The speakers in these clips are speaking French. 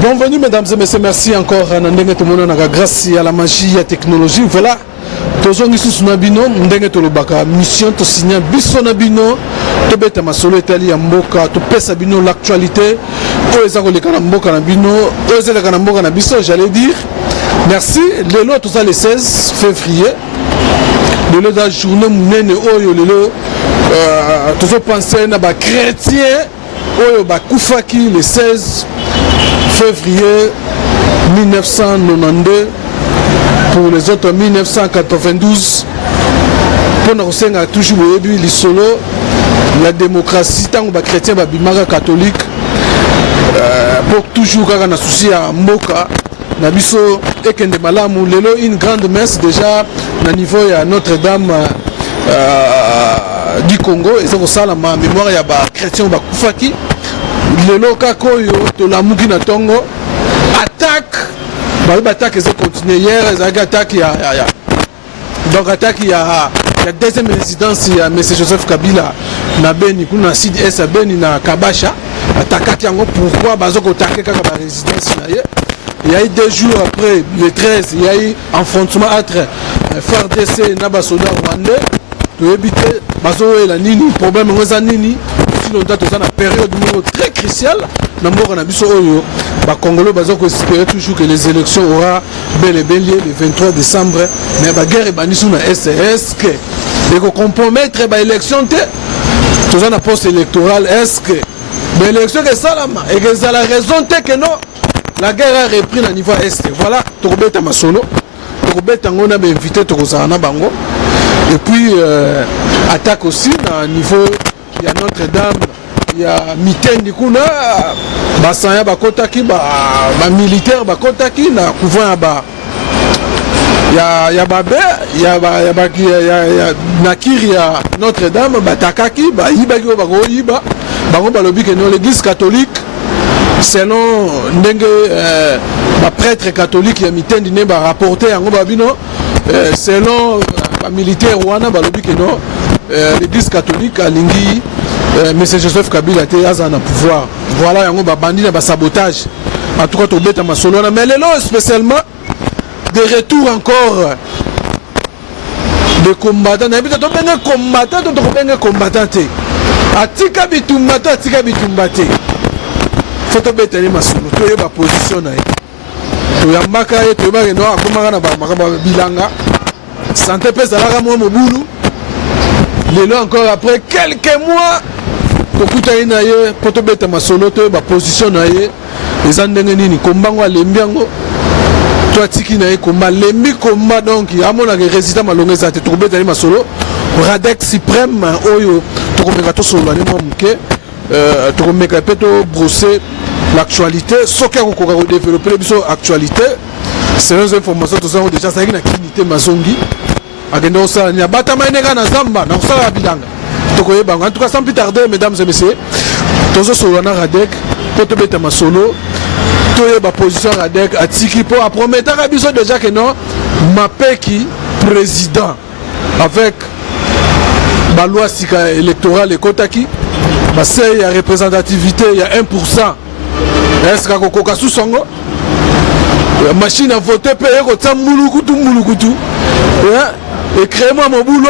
Bienvenue mesdames et messieurs, merci encore à Ndenge Tomono grâce à la magie et à la technologie. Voilà, tous les sous Nabino, Ndenge Tolobaka, mission to signer Bisso Nabino, to beta masolo Italie Mboka, to pesa bino l'actualité, oeza koleka na Mboka Nabino, oeza koleka na Mboka na Bisso, j'allais dire. Merci, lelo tout ça le 16 février. Lelo da journée munene oyo lelo tous penser na ba chrétien oyo ba kufaki le 16 février 1992 pour les autres 1992 pour nous senga toujours boyebi lisolo la démocratie tant ba chrétien ba bimaka catholique pour toujours kaka na souci à mboka na biso ekende malamu lelo une grande messe déjà na niveau ya Notre-Dame du Congo et ça sala ma mémoire ya ba chrétien ba kufaki lelo kakoyo to la muki na tongo attaque ba attaque ça continue hier ça attaque ya donc attaque ya la deuxième résidence ya M. Joseph Kabila na Beni kuna sud est Beni na Kabasha attaque yango pourquoi bazoko attaquer kaka ba résidence na ye. Il y a eu 2 jours après, le 13, il y a eu un affrontement entre FARDC et Nabasoda Rwandais. Pour éviter, la nini, problème est nini. Si l'on a une période très cruciale, dans le Congolais, on espère toujours que les élections auront bel et bien lieu le 23 décembre. Mais la guerre est bannie sur la SRS. Et qu'on compromettre l'élection, tout ça, la poste électorale, est-ce que l'élection est salama et que c'est la raison que non. La guerre a repris au niveau est. Voilà, Tokobeta Masolo. Tokobeta on a invité Tokozana Bango. Et puis, attaque aussi au niveau, il y a Notre-Dame, il y a Miten Nikuna, Basanya Bakotaki, militaire Bakotaki, na couvert il y a Babé, il y a Nakir, il y a Notre-Dame, Batakaki, Ibagi, Iba, Bango Balobi, que nous, l'église catholique. Selon les prêtres catholiques, il y a rapporté selon les militaires rwandais, l'église catholique a lingi M. Joseph Kabila était à pouvoir. Voilà, il y a bandit de sabotage. En tout cas, tu bête ma solo. Mais les lois spécialement des retours encore de combattants. Tu as combattant. Atika bitumbata, atika bitumbate. Faut que tu aies ma position. Tu as ma carrière, tu as ma bilanga. Santé pèse à la moi boulot. Les encore après quelques mois, tu as une pour te mettre ma solo, tu as ma position. Les andengeni, combat les mbiango. Toi, tiki na combat les mi combat donc, à mon avis, résident malongé, ça te trouve dans ma solo. Radek suprême, oyo, tu comprends tout solo, tu comprends plutôt brosser l'actualité, ce qui a développé l'actualité, c'est les informations que nous avons déjà ça na kinité mazongi agenda ça nya batama inega na zamba na sala bilanga tokoye bango en tout cas sans plus tarder mesdames et messieurs tozo solo na Radek poto beta masolo toye ba position Radek atiki po a promettre ka biso déjà que non mapeki président avec la loi électorale et Kotaki, il y a représentativité, il y a 1%. Est-ce que vous avez sous la machine à voter, et créez-moi mon boulot,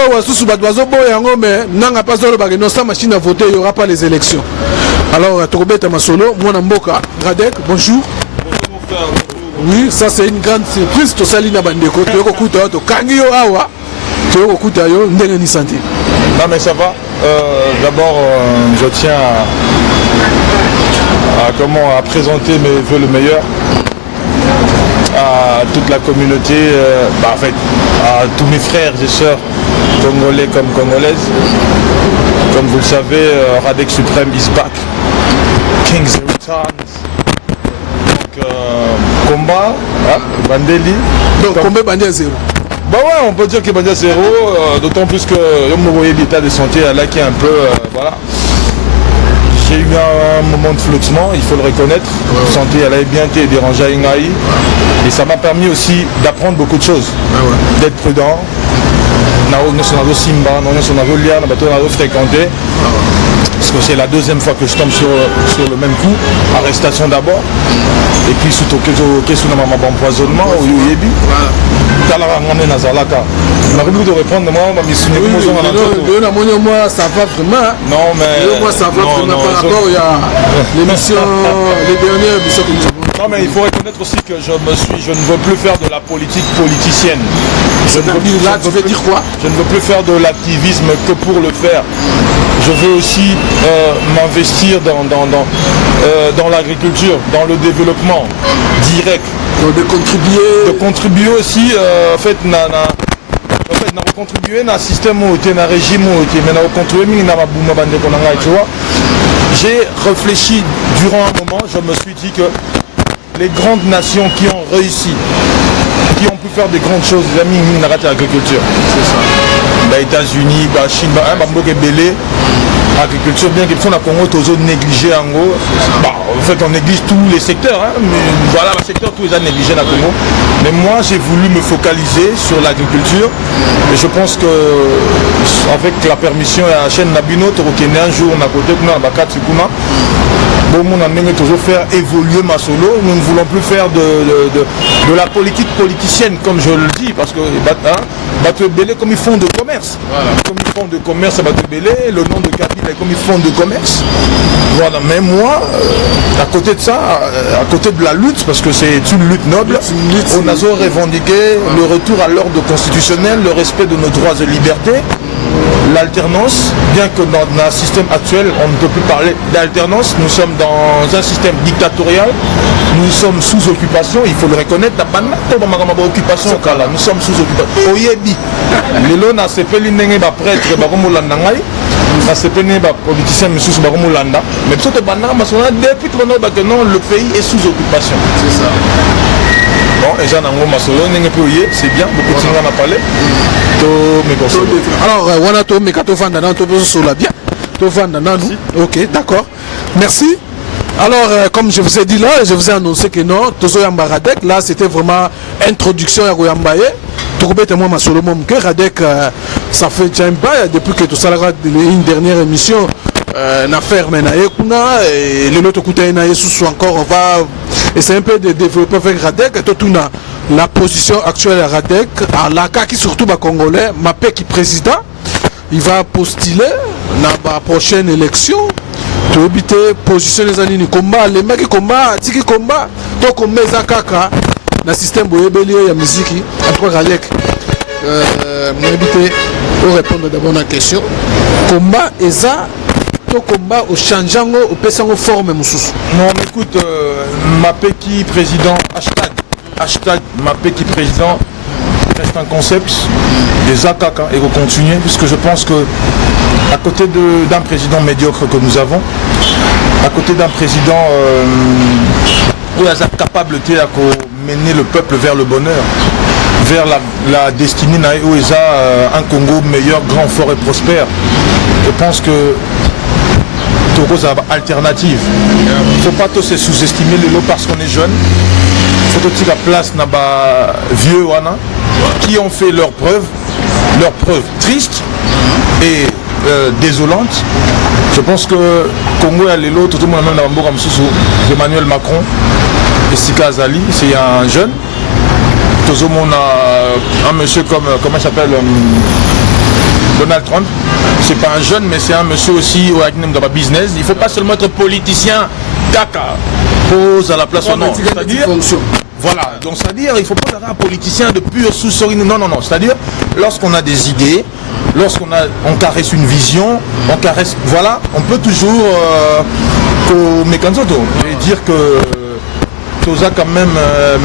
mais n'a pas de sans machine à voter, il n'y aura pas les élections. Alors, Tokobeta Masolo, moi Namboka, Radek, bonjour. Bonjour mon frère. Oui, ça c'est une grande surprise, to salina bandeko, to yokuta to kangio awa. Non mais ça va. D'abord, je tiens à présenter mes vœux le meilleur à toute la communauté, en fait, à tous mes frères et sœurs congolais comme congolaises. Comme vous le savez, Radek Supreme is back. Kings returns. Donc, combat, Bandeli. Donc, combat Bandeli 0. Bah ouais, on peut dire qu'il est à 0, d'autant plus que vous voyez l'état de santé là qui est un peu voilà. J'ai eu un moment de flottement, il faut le reconnaître. La santé elle a bien été dérangée à Ingaï. Et ça m'a permis aussi d'apprendre beaucoup de choses. D'être prudent. Simba, fréquenté. parce que c'est la deuxième fois que je tombe sur le même coup, arrestation d'abord, et puis surtout que je empoisonnement au Yebi. On aurait voulu de répondre, moi, mais ça va vraiment. Non, mais. Moi, ça va vraiment par rapport à l'émission, les dernières émissions que nous avons. Non, mais il faut reconnaître aussi que je ne veux plus faire de la politique politicienne. Là, tu veux dire quoi? Je ne veux plus faire de l'activisme que pour le faire. Je veux aussi m'investir dans l'agriculture, dans le développement direct. Donc de contribuer aussi, en fait, contribuer dans le système où dans le régime où mais contribuer tu vois. J'ai réfléchi durant un moment, je me suis dit que les grandes nations qui ont réussi, qui ont pu faire des grandes choses, les amis, ils n'ont pas l'agriculture. C'est ça. Les États-Unis, la Chine, l'agriculture, bien qu'ils sont à Congo, toujours négligé en gros. En fait, on néglige tous les secteurs, hein, mais voilà, le secteur, tous les ans négligé à Congo. Mais moi, j'ai voulu me focaliser sur l'agriculture. Et je pense que, avec la permission de la chaîne Nabino, qui est un jour, on a côté de bon, on a toujours faire évoluer ma solo. Nous ne voulons plus faire de la politique politicienne, comme je le dis, parce que Bateau Bélé, comme ils font de commerce. Voilà. Comme ils font de commerce à Bateau Bélé, le nom de Kabila, comme ils font de commerce. Voilà, mais moi, à côté de ça, à côté de la lutte, parce que c'est une lutte noble, on a revendiqué le retour à l'ordre constitutionnel, le respect de nos droits et libertés. L'alternance, bien que dans un système actuel, on ne peut plus parler d'alternance, nous sommes dans un système dictatorial, nous sommes sous occupation, il faut le reconnaître, nous sommes sous occupation. Oyebi, les lois n'a pas prêtre, politicien, mais depuis que non, le pays est sous occupation. C'est ça. Bon, et j'en ai c'est bien, beaucoup de gens en ont parlé. Alors, on a tout, mais quand on va dans bien. Ok, d'accord. Merci. Alors, comme je vous ai dit là, je vous ai annoncé que non, Tozo Yamba Radek, là, c'était vraiment introduction à Yambaye. Tourubete moi ma solo mon que Radek, ça fait déjà un bail depuis que tout ça une dernière émission. N'affaire menaye kuna et le autre côté na sous encore on va essayer un peu de développer avec Radek et tout la position actuelle à Radek à l'AKA qui surtout ba congolais Mapé qui président il va postuler dans la prochaine élection to éviter position les années combat les mecs combat tiki combat to comme mezakaka na système boyebeli ya musique en tout cas Radek éviter pour répondre d'abord à la question combat eza combat au changeant au pessango forme mususu. Non mais écoute Mapeki président hashtag Mapeki président reste un concept des attaques et va continuer puisque je pense que à côté d'un président médiocre que nous avons, à côté d'un président où il a capable de mener le peuple vers le bonheur, vers la destinée où il a un Congo meilleur, grand, fort et prospère. Je pense que alternative. Il ne faut pas tous se sous-estimer les lots parce qu'on est jeune. Il faut que tu la place dans vieux wana qui ont fait leurs preuves tristes et désolantes. Je pense que Congo et les lots, tout le monde a même Emmanuel Macron et Sika Azali, c'est un jeune. Tout le monde a un monsieur comme comment il s'appelle Donald Trump. C'est pas un jeune, mais c'est un monsieur aussi dans le business. Il ne faut pas seulement être politicien, caca, pose à la place au nom. C'est-à-dire, voilà, donc c'est-à-dire, il ne faut pas être un politicien de pure sous-sorine. Non. C'est-à-dire, lorsqu'on a des idées, on caresse une vision, on caresse, voilà, on peut toujours et dire que Toza quand même,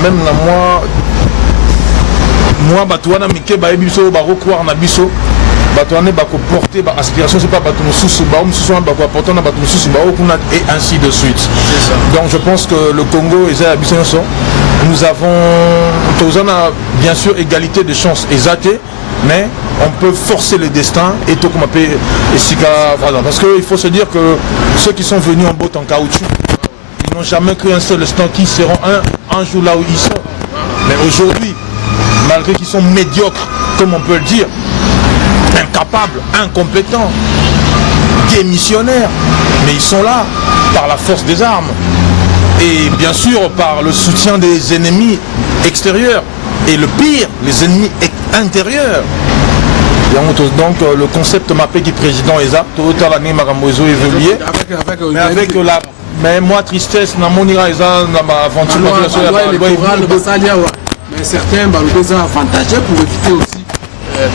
même la moi, Batouana, Mike, Baebiso, Barokouar, Nabiso. Porter aspiration, c'est pas et ainsi de suite. Donc je pense que le Congo nous avons bien sûr égalité de chances exactées, mais on peut forcer le destin et tout comme parce qu'il faut se dire que ceux qui sont venus en botte en caoutchouc, ils n'ont jamais cru un seul instant qu'ils seront un jour là où ils sont. Mais aujourd'hui, malgré qu'ils sont médiocres, comme on peut le dire, incapables, incompétents, démissionnaires, mais ils sont là par la force des armes et bien sûr par le soutien des ennemis extérieurs et le pire, les ennemis intérieurs. Donc le concept mappé du président est là, tout à l'année Marambozo évolué, mais avec la mais moi tristesse na monira eza na aventure mais certains ont avantagés pour éviter aussi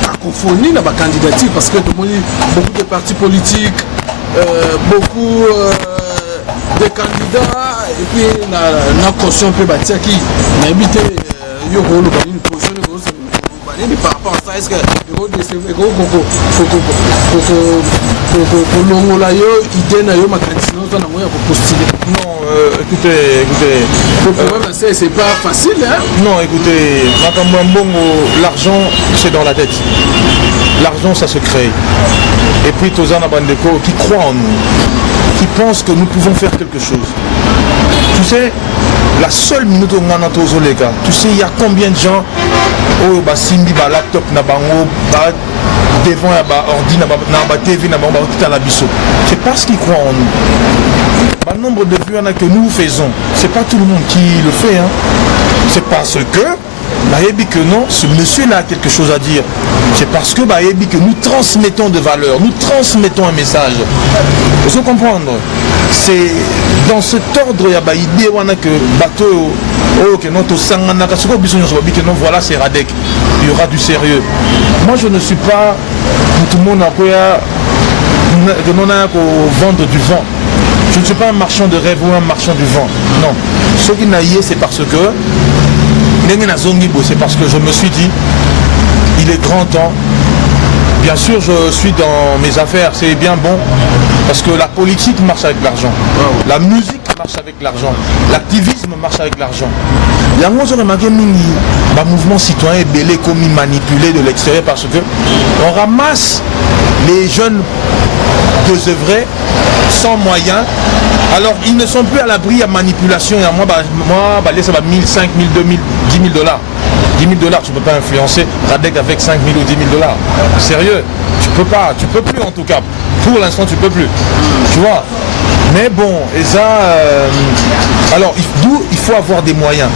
cacophonie dans la candidature parce que beaucoup de partis politiques, beaucoup de candidats et puis la caution peut bâtir qui n'habite une position par rapport à ça. Est-ce que non, écoutez, le problème c'est pas facile, hein? Non, écoutez, l'argent c'est dans la tête. L'argent ça se crée. Et puis Tozana Bandeko qui croit en nous, qui pense que nous pouvons faire quelque chose. Tu sais, la seule minute où on a Tozolega, tu sais, il y a combien de gens au Simbi, laptop, devant ordi, TV, c'est parce qu'ils croient en nous. Le nombre de vues que nous faisons, c'est pas tout le monde qui le fait. Hein. C'est parce que que non, ce monsieur-là a quelque chose à dire. C'est parce que que nous transmettons de valeurs, nous transmettons un message. Il faut comprendre. C'est dans cet ordre, il y a idée que bateau, que non, voilà, c'est Radek. Il y aura du sérieux. Moi, je ne suis pas tout le monde a vendre du vent. Je ne suis pas un marchand de rêve ou un marchand du vent. Non. Ce qui n'a c'est parce que c'est parce que je me suis dit il est grand temps. Bien sûr, je suis dans mes affaires, c'est bien bon, parce que la politique marche avec l'argent, la musique marche avec l'argent, l'activisme marche avec l'argent. Il y a un mouvement citoyen belé comme manipulé de l'extérieur parce que on ramasse les jeunes désœuvrés sans moyens. Alors ils ne sont plus à l'abri à manipulation. Et à moi, ça va 1000, 5000, 2000, 10 000 dollars. 10 000 dollars, tu ne peux pas influencer Radek avec 5 000 ou 10 000 dollars. Sérieux, tu peux pas, tu peux plus en tout cas. Pour l'instant, tu peux plus. Tu vois. Mais bon, et ça, alors d'où il faut avoir des moyens.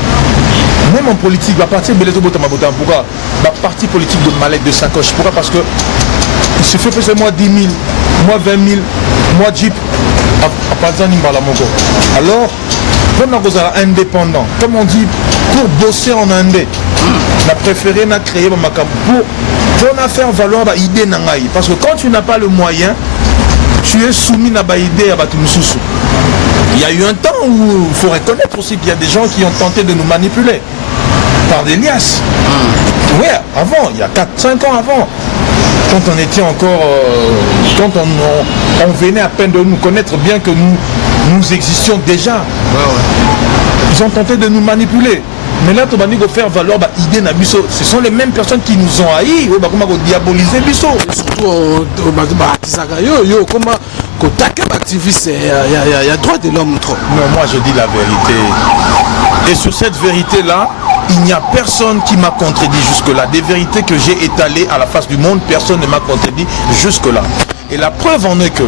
Même en politique, la partie pourquoi la partie politique de mallette de sacoche. Pourquoi? Parce que il se fait peut-être moi 10 000, moi 20 000, moi Jeep. Alors, comme on est indépendant, comme on dit, pour bosser en indé, on a préféré créer pour faire valoir l'idée. Parce que quand tu n'as pas le moyen, tu es soumis à l'idée à Batumsusu. Il y a eu un temps où il faut reconnaître aussi qu'il y a des gens qui ont tenté de nous manipuler par des liasses. Oui, avant, il y a 4-5 ans avant. Quand on était encore, quand on venait à peine de nous connaître bien que nous existions déjà. Ils ont tenté de nous manipuler. Mais là, tu vas nous faire valoir l'idée de Bisso. Ce sont les mêmes personnes qui nous ont haïs, qui diaboliser Bisso. Surtout au comment activiste, il y a droit de l'homme trop. Non, moi je dis la vérité. Et sur cette vérité-là, il n'y a personne qui m'a contredit jusque-là. Des vérités que j'ai étalées à la face du monde, personne ne m'a contredit jusque-là. Et la preuve en est que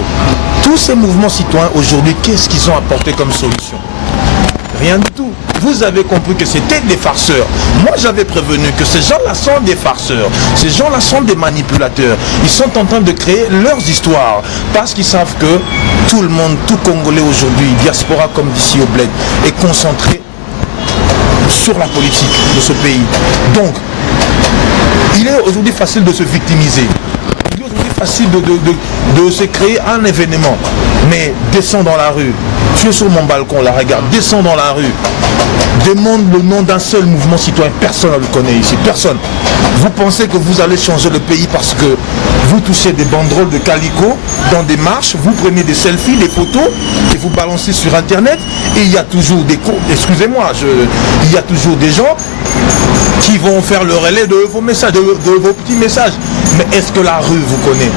tous ces mouvements citoyens aujourd'hui, qu'est-ce qu'ils ont apporté comme solution? Rien du tout. Vous avez compris que c'était des farceurs. Moi, j'avais prévenu que ces gens-là sont des farceurs. Ces gens-là sont des manipulateurs. Ils sont en train de créer leurs histoires parce qu'ils savent que tout le monde, tout Congolais aujourd'hui, diaspora comme d'ici au bled, est concentré sur la politique de ce pays. Donc, il est aujourd'hui facile de se victimiser. Il est aujourd'hui facile de se créer un événement. Mais descends dans la rue. Tu es sur mon balcon, la regarde. Descends dans la rue. Demande le nom d'un seul mouvement citoyen. Personne ne le connaît ici. Personne. Vous pensez que vous allez changer le pays parce que vous touchez des banderoles de calico dans des marches, vous prenez des selfies, des photos et vous balancez sur internet et il y a toujours des excusez-moi, il y a toujours des gens qui vont faire le relais de vos messages, de vos petits messages. Mais est-ce que la rue vous connaît?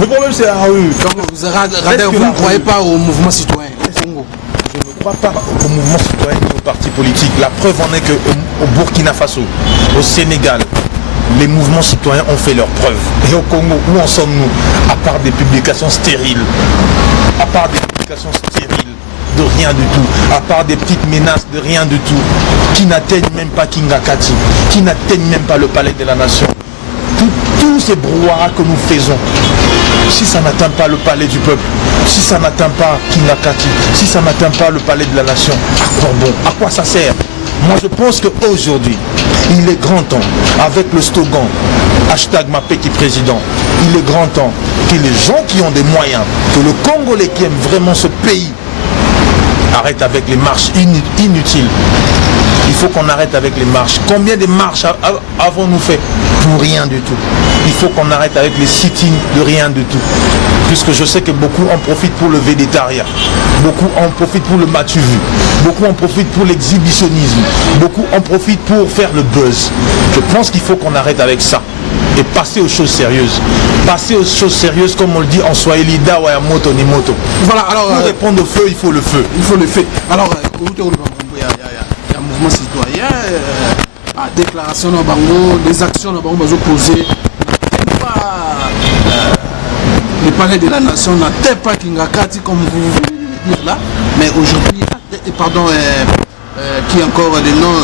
Le problème c'est la rue. Vous ne croyez pas au mouvement citoyen au Congo? Je ne crois pas au mouvement citoyen ni aux partis politiques. La preuve en est qu'au Burkina Faso, au Sénégal, les mouvements citoyens ont fait leurs preuves. Et au Congo, où en sommes-nous? À part des publications stériles, à part des publications stériles de rien du tout, à part des petites menaces de rien du tout, qui n'atteignent même pas Kingakati, qui n'atteignent même pas le palais de la nation. Tous ces brouhahas que nous faisons, si ça n'atteint pas le palais du peuple, si ça n'atteint pas Kingakati, si ça n'atteint pas le palais de la nation, à quoi bon? À quoi ça sert? Moi je pense qu'aujourd'hui, il est grand temps, avec le slogan #Mapeki président, il est grand temps que les gens qui ont des moyens, que le Congolais qui aime vraiment ce pays, arrête avec les marches inutiles. Il faut qu'on arrête avec les marches. Combien de marches avons-nous fait? Pour rien du tout. Il faut qu'on arrête avec les sit-ins de rien du tout. Puisque je sais que beaucoup en profitent pour le végétariat. Beaucoup en profitent pour le matu-vu. Beaucoup en profitent pour l'exhibitionnisme. Beaucoup en profitent pour faire le buzz. Je pense qu'il faut qu'on arrête avec ça. Et passer aux choses sérieuses. Passer aux choses sérieuses, comme on le dit en Swahili, dawa ya moto ni moto. Voilà, alors... Pour répondre au feu, il faut le feu. Il faut le feu. Alors, il y a un mouvement citoyen, déclaration dans Bango, des actions dans Bango posées. Le palais de la nation n'atteint pas Kingakati, comme vous voulez dire là. Mais aujourd'hui, pardon, qui encore les noms,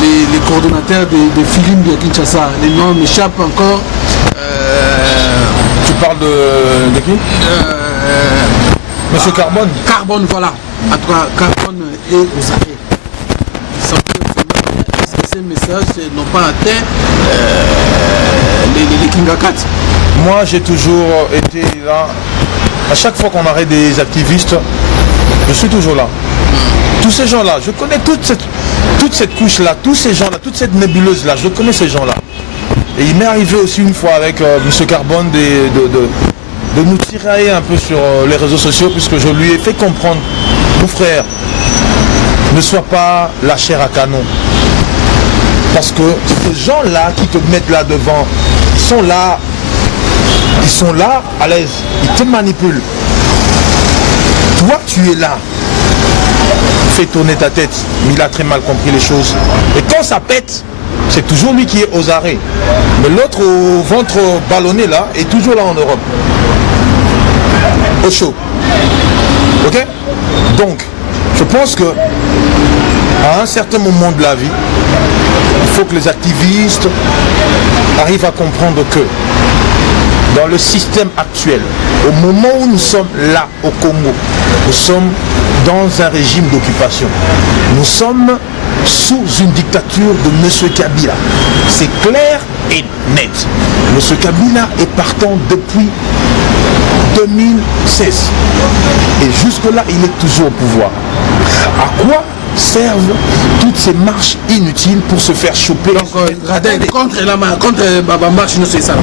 les coordonnateurs des films de Kinshasa, les noms m'échappent encore. Tu parles de qui? Monsieur Carbone. Carbone, voilà. En tout cas, Carbone est aux arrêts. Ces messages n'ont pas atteint les Kingakati. Moi, j'ai toujours été là. À chaque fois qu'on arrête des activistes, je suis toujours là. Tous ces gens-là, je connais toute cette couche-là, tous ces gens-là, toute cette nébuleuse-là, je connais ces gens-là. Et il m'est arrivé aussi une fois avec M. Carbone de nous tirailler un peu sur les réseaux sociaux, puisque je lui ai fait comprendre, mon frère, ne sois pas la chair à canon. Parce que ces gens-là qui te mettent là devant, ils sont là à l'aise, ils te manipulent. Toi, tu es là. Fais tourner ta tête, mais il a très mal compris les choses. Et quand ça pète, c'est toujours lui qui est aux arrêts. Mais l'autre au ventre ballonné là, est toujours là en Europe. Au chaud. Ok? Donc, je pense que à un certain moment de la vie, il faut que les activistes arrivent à comprendre que dans le système actuel, au moment où nous sommes là au Congo, nous sommes dans un régime d'occupation. Nous sommes sous une dictature de M. Kabila. C'est clair et net. M. Kabila est partant depuis 2016. Et jusque-là, il est toujours au pouvoir. À quoi servent toutes ces marches inutiles pour se faire choper? Donc, contre Baba Marche, c'est ça.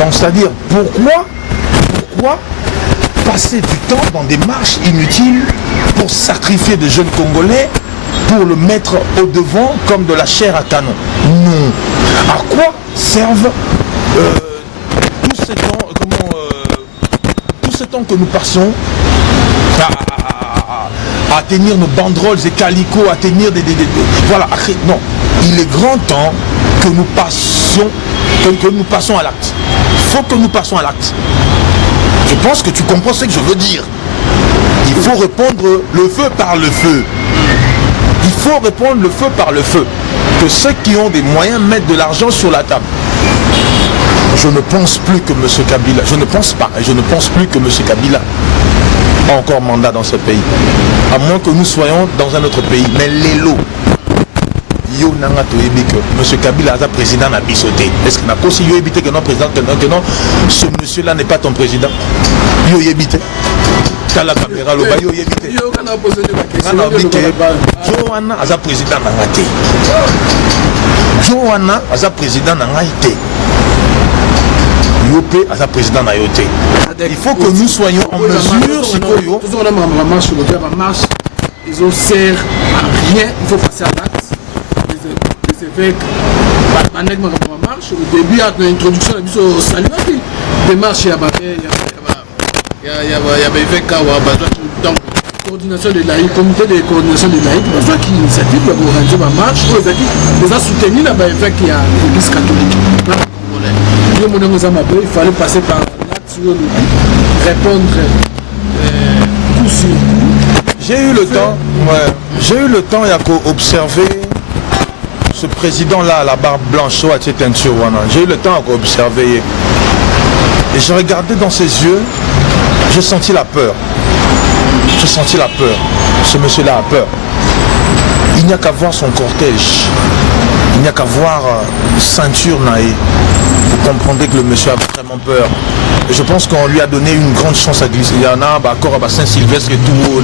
Donc, c'est-à-dire, pourquoi passer du temps dans des marches inutiles pour sacrifier de jeunes Congolais, pour le mettre au devant comme de la chair à canon? Non. À quoi servent tout ce temps que nous passons à tenir nos banderoles et calicots, à tenir voilà, non. Il est grand temps que nous passions à l'acte. Il faut que nous passions à l'acte. Je pense que tu comprends ce que je veux dire. Il faut répondre le feu par le feu. Il faut répondre le feu par le feu. Que ceux qui ont des moyens mettent de l'argent sur la table. Je ne pense plus que M. Kabila, je ne pense plus que M. Kabila a encore mandat dans ce pays. À moins que nous soyons dans un autre pays. Mais les lots, yo nanga toyebi que M. Kabila a président n'a bisoté. Est-ce qu'il n'a pas aussi yo évité que non président, que non, ce monsieur-là n'est pas ton président? Yo évité. T'as la caméra, le bas, yo évité. Yo quand on a posé des questions, Johanna a président n'a été. Johanna a président n'a été. Yopé a président n'a été. Il faut que nous soyons en mesure, si vous toujours la marche, la marche, ils ont servi à rien. Il faut passer à l'acte. Les évêques, la marche. Au début, à l'introduction, au salut, des marches, il y avait évêque donc coordination de laïcs, comité de coordination de laïcs, besoin qui initiative pour organiser ma marche, les a soutenus là-bas évêque qui a l'église catholique. il fallait passer par l'acte, répondre coup sur coup. J'ai eu le temps, j'ai eu le temps d'observer ce président-là, la barbe blanche, j'ai eu le temps d'observer. Et j'ai regardé dans ses yeux, j'ai senti la peur. J'ai senti la peur. Ce monsieur-là a peur. Il n'y a qu'à voir son cortège. Il n'y a qu'à voir ceinture naïe. Vous comprendrez que le monsieur a vraiment peur. Et je pense qu'on lui a donné une grande chance à glisser. Il y en a encore à Saint-Sylvestre et tout.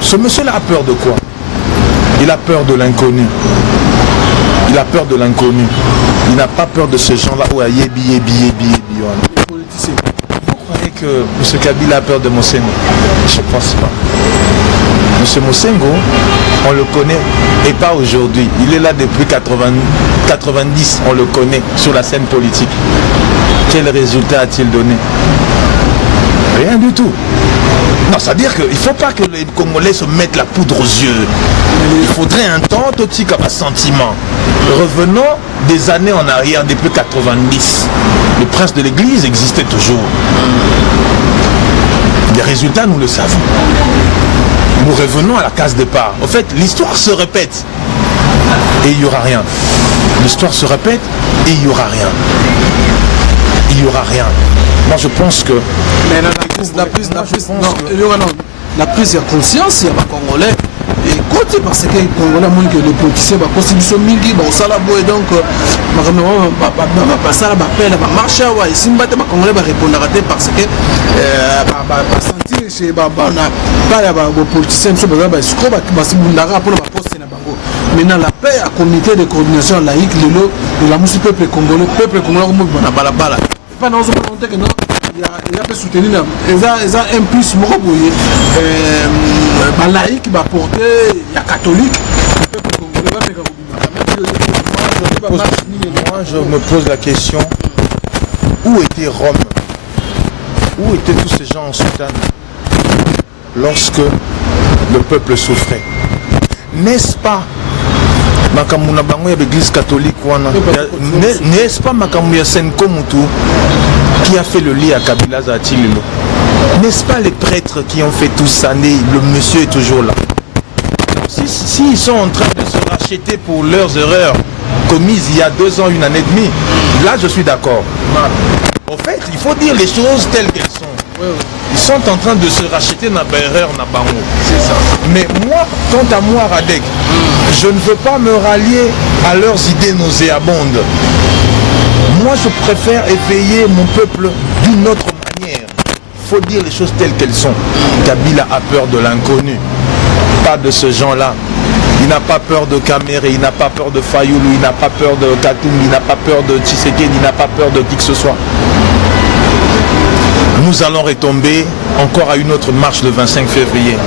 Ce monsieur-là a peur de quoi? Il a peur de l'inconnu. Il a peur de l'inconnu. Il n'a pas peur de ces gens-là où il y a yebi. Vous croyez que M. Kabila a peur de Mosengo? Je ne pense pas. M. Mosengo, on le connaît, et pas aujourd'hui. Il est là depuis 90, on le connaît sur la scène politique. Quel résultat a-t-il donné? Rien du tout. Non, c'est-à-dire qu'il ne faut pas que les Congolais se mettent la poudre aux yeux. Il faudrait un temps aussi comme un sentiment. Revenons des années en arrière, depuis 90. Le prince de l'église existait toujours. Les résultats, nous le savons. Nous revenons à la case départ. En fait, l'histoire se répète et il n'y aura rien. L'histoire se répète et il n'y aura rien. Il n'y aura rien. Moi, je pense que... Mais la prise de conscience, il y a des Congolais. Et côté parce que les Congolais, moins que les politiciens, la constitution mingi, au salabo et donc, ça va faire la marche, et si les Congolais répondent à parce que sentir chez les politiciens, maintenant la paix à comité de coordination laïque, le la musique peuple congolais, pas dans ce moment que non. Il y a soutenir ils ont un plus laïque va porter il y a catholique. Moi je me pose la question, où était Rome? Où étaient tous ces gens en soutane lorsque le peuple souffrait? N'est-ce pas Makamuna Bango l'église catholique, n'est-ce pas Makamuna Senko Moutou qui a fait le lit à Kabila Zatililo? N'est-ce pas les prêtres qui ont fait tout ça? Le monsieur est toujours là. S'ils sont en train de se racheter pour leurs erreurs commises il y a 2 ans, 1 année et demie, là je suis d'accord. En fait, il faut dire les choses telles qu'elles sont. Ils sont en train de se racheter dans l'erreur, dans Bango. C'est ça. Mais moi, quant à moi, Radek, je ne veux pas me rallier à leurs idées nauséabondes. Moi, je préfère éveiller mon peuple d'une autre manière. Il faut dire les choses telles qu'elles sont. Kabila a peur de l'inconnu, pas de ce genre-là. Il n'a pas peur de Kamere, il n'a pas peur de Fayoulou, il n'a pas peur de Katoum, il n'a pas peur de Tshisekedi, il n'a pas peur de qui que ce soit. Nous allons retomber encore à une autre marche le 25 février.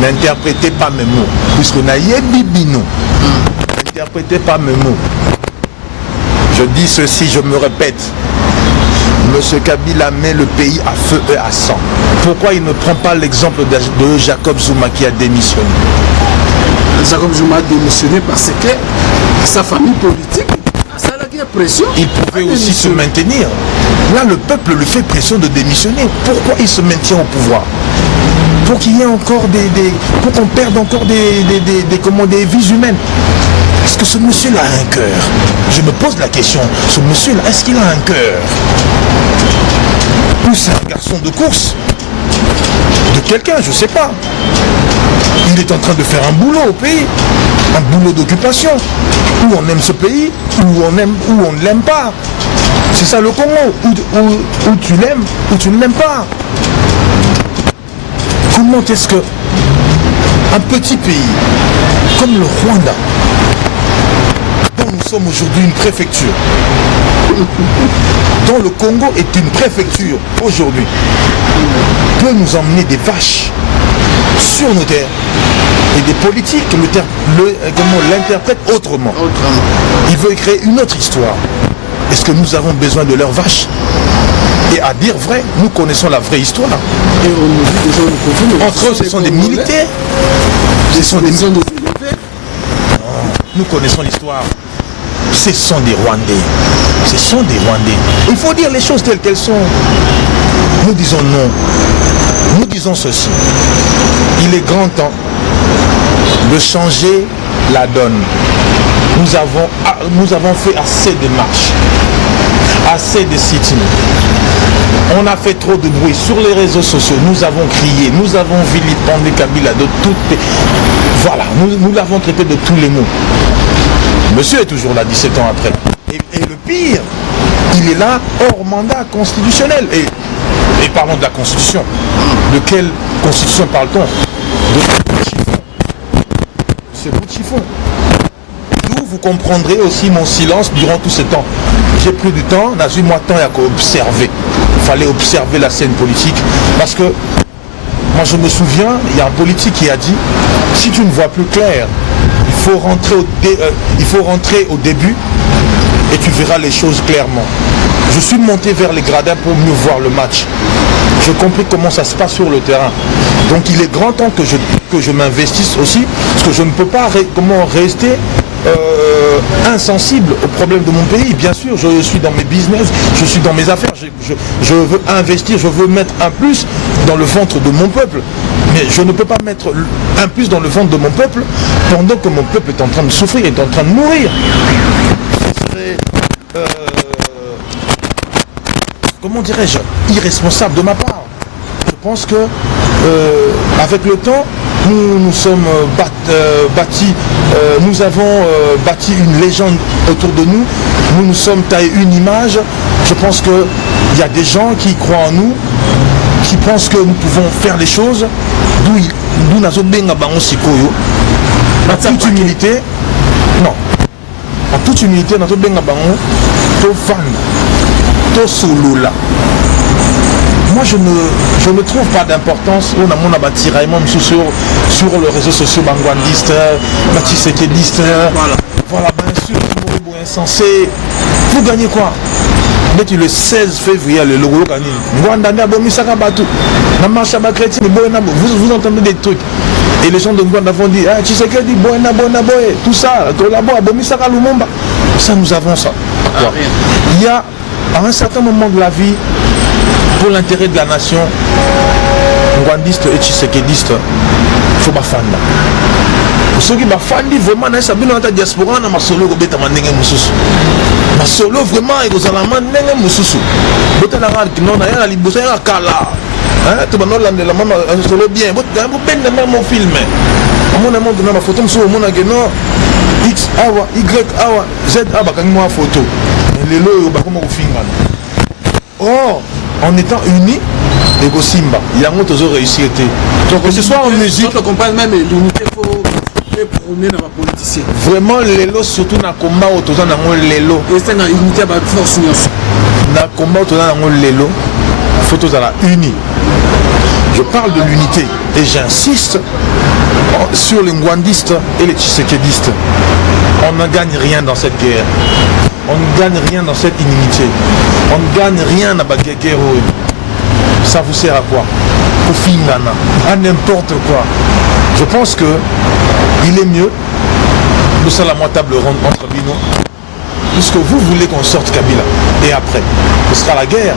N'interprétez pas mes mots, puisque naïe bibino. N'interprétez pas mes mots. Je dis ceci, je me répète. M. Kabila met le pays à feu et à sang. Pourquoi il ne prend pas l'exemple de Jacob Zuma qui a démissionné? Jacob Zuma a démissionné parce que sa famille politique a pression. Il pouvait aussi se maintenir. Là, le peuple lui fait pression de démissionner. Pourquoi il se maintient au pouvoir? Pour qu'il y ait encore pour qu'on perde encore des vies humaines. Est-ce que ce monsieur-là a un cœur? Je me pose la question, ce monsieur-là, est-ce qu'il a un cœur? Ou c'est un garçon de course de quelqu'un, je ne sais pas. Il est en train de faire un boulot au pays, un boulot d'occupation, où on aime ce pays, où on ne l'aime pas. C'est ça le Congo, où tu l'aimes, où tu ne l'aimes pas. Comment est-ce que un petit pays comme le Rwanda, dont nous sommes aujourd'hui une préfecture, dont le Congo est une préfecture aujourd'hui, peut nous emmener des vaches sur nos terres et des politiques l'interprètent autrement. Il veut créer une autre histoire. Est-ce que nous avons besoin de leurs vaches? Et à dire vrai, nous connaissons la vraie histoire. Et on nous dit déjà, on confond, entre eux, ce sont des militaires. Ce sont des militaires. Nous connaissons l'histoire. Ce sont des Rwandais. Ce sont des Rwandais. Il faut dire les choses telles qu'elles sont. Nous disons non. Nous disons ceci. Il est grand temps de changer la donne. Nous avons fait assez de marches, assez de sit-ins. On a fait trop de bruit sur les réseaux sociaux. Nous avons crié, nous avons vilipendé Kabila de toutes les... Voilà, nous l'avons traité de tous les mots. Monsieur est toujours là 17 ans après. Et le pire, il est là hors mandat constitutionnel. Et parlons de la Constitution. De quelle Constitution parle-t-on? De ce bout de chiffon. D'où vous comprendrez aussi mon silence durant tout ce temps. J'ai pris du temps, n'a eu moi temps à observer. Il fallait observer la scène politique. Parce que moi je me souviens, il y a un politique qui a dit, si tu ne vois plus clair, il faut rentrer au début et tu verras les choses clairement. Je suis monté vers les gradins pour mieux voir le match. J'ai compris comment ça se passe sur le terrain. Donc il est grand temps que je m'investisse aussi, parce que je ne peux pas rester insensible aux problèmes de mon pays. Bien sûr, je suis dans mes business, je suis dans mes affaires, je veux investir, je veux mettre un plus dans le ventre de mon peuple. Mais je ne peux pas mettre un plus dans le ventre de mon peuple pendant que mon peuple est en train de souffrir, est en train de mourir. Ce serait, comment dirais-je, irresponsable de ma part. Je pense que avec le temps, nous sommes bâtis, nous avons bâti une légende autour de nous, nous nous sommes taillés une image. Je pense qu'il y a des gens qui croient en nous, qui pensent que nous pouvons faire les choses, d'où nazo benga bango sikoyo. En toute humilité, non. En toute humilité, nazo benga bango to fan, to solola. Moi je ne trouve pas d'importance on a mon abatiraillement sur le réseau social bangwandiste, batisekediste, voilà bien sûr, insensé. Vous gagnez quoi? Mais le 16 février, le logo gagné. Vous entendez des trucs. Et les gens de Ngwanda vont dire, ah, Tshisekedi, tout ça, ça nous avons ça. Il y a à un certain moment de la vie, pour l'intérêt de la nation, ngwandiste et tshisekediste, il faut bafanda. Ceux qui bafandi vraiment na sabino ata diaspora na masolo ko beta mandenge mususu. Masolo vraiment et kozala mandenge mususu. Bota na ral kinona ya libosa ya kala. Hein, to banolande la mama solo bien. Bota mo benda na mo filme. Amona mo na ma photo mso mo na geno X awa Y awa Z aba kangi mo photo. Lelo yo ba komo ko fingana. Oh, en étant unis, les Gosimba, il y a d'autres réussir. Donc que ce soit en musique, on comprend même l'unité pour prôner dans la politicien. Vraiment, l'élo surtout dans le combat autour de l'élo. Et c'est une unité avec force. Dans le combat autour de l'élo, il faut tous la unis. Je parle de l'unité et j'insiste sur les ngwandistes et les tshisekedistes. On ne gagne rien dans cette guerre. On ne gagne rien dans cette inimité. On ne gagne rien dans la guerre. Ça vous sert à quoi? Au fingana, à n'importe quoi. Je pense que il est mieux de ça la table ronde entre Bino, puisque vous voulez qu'on sorte Kabila. Et après, ce sera la guerre.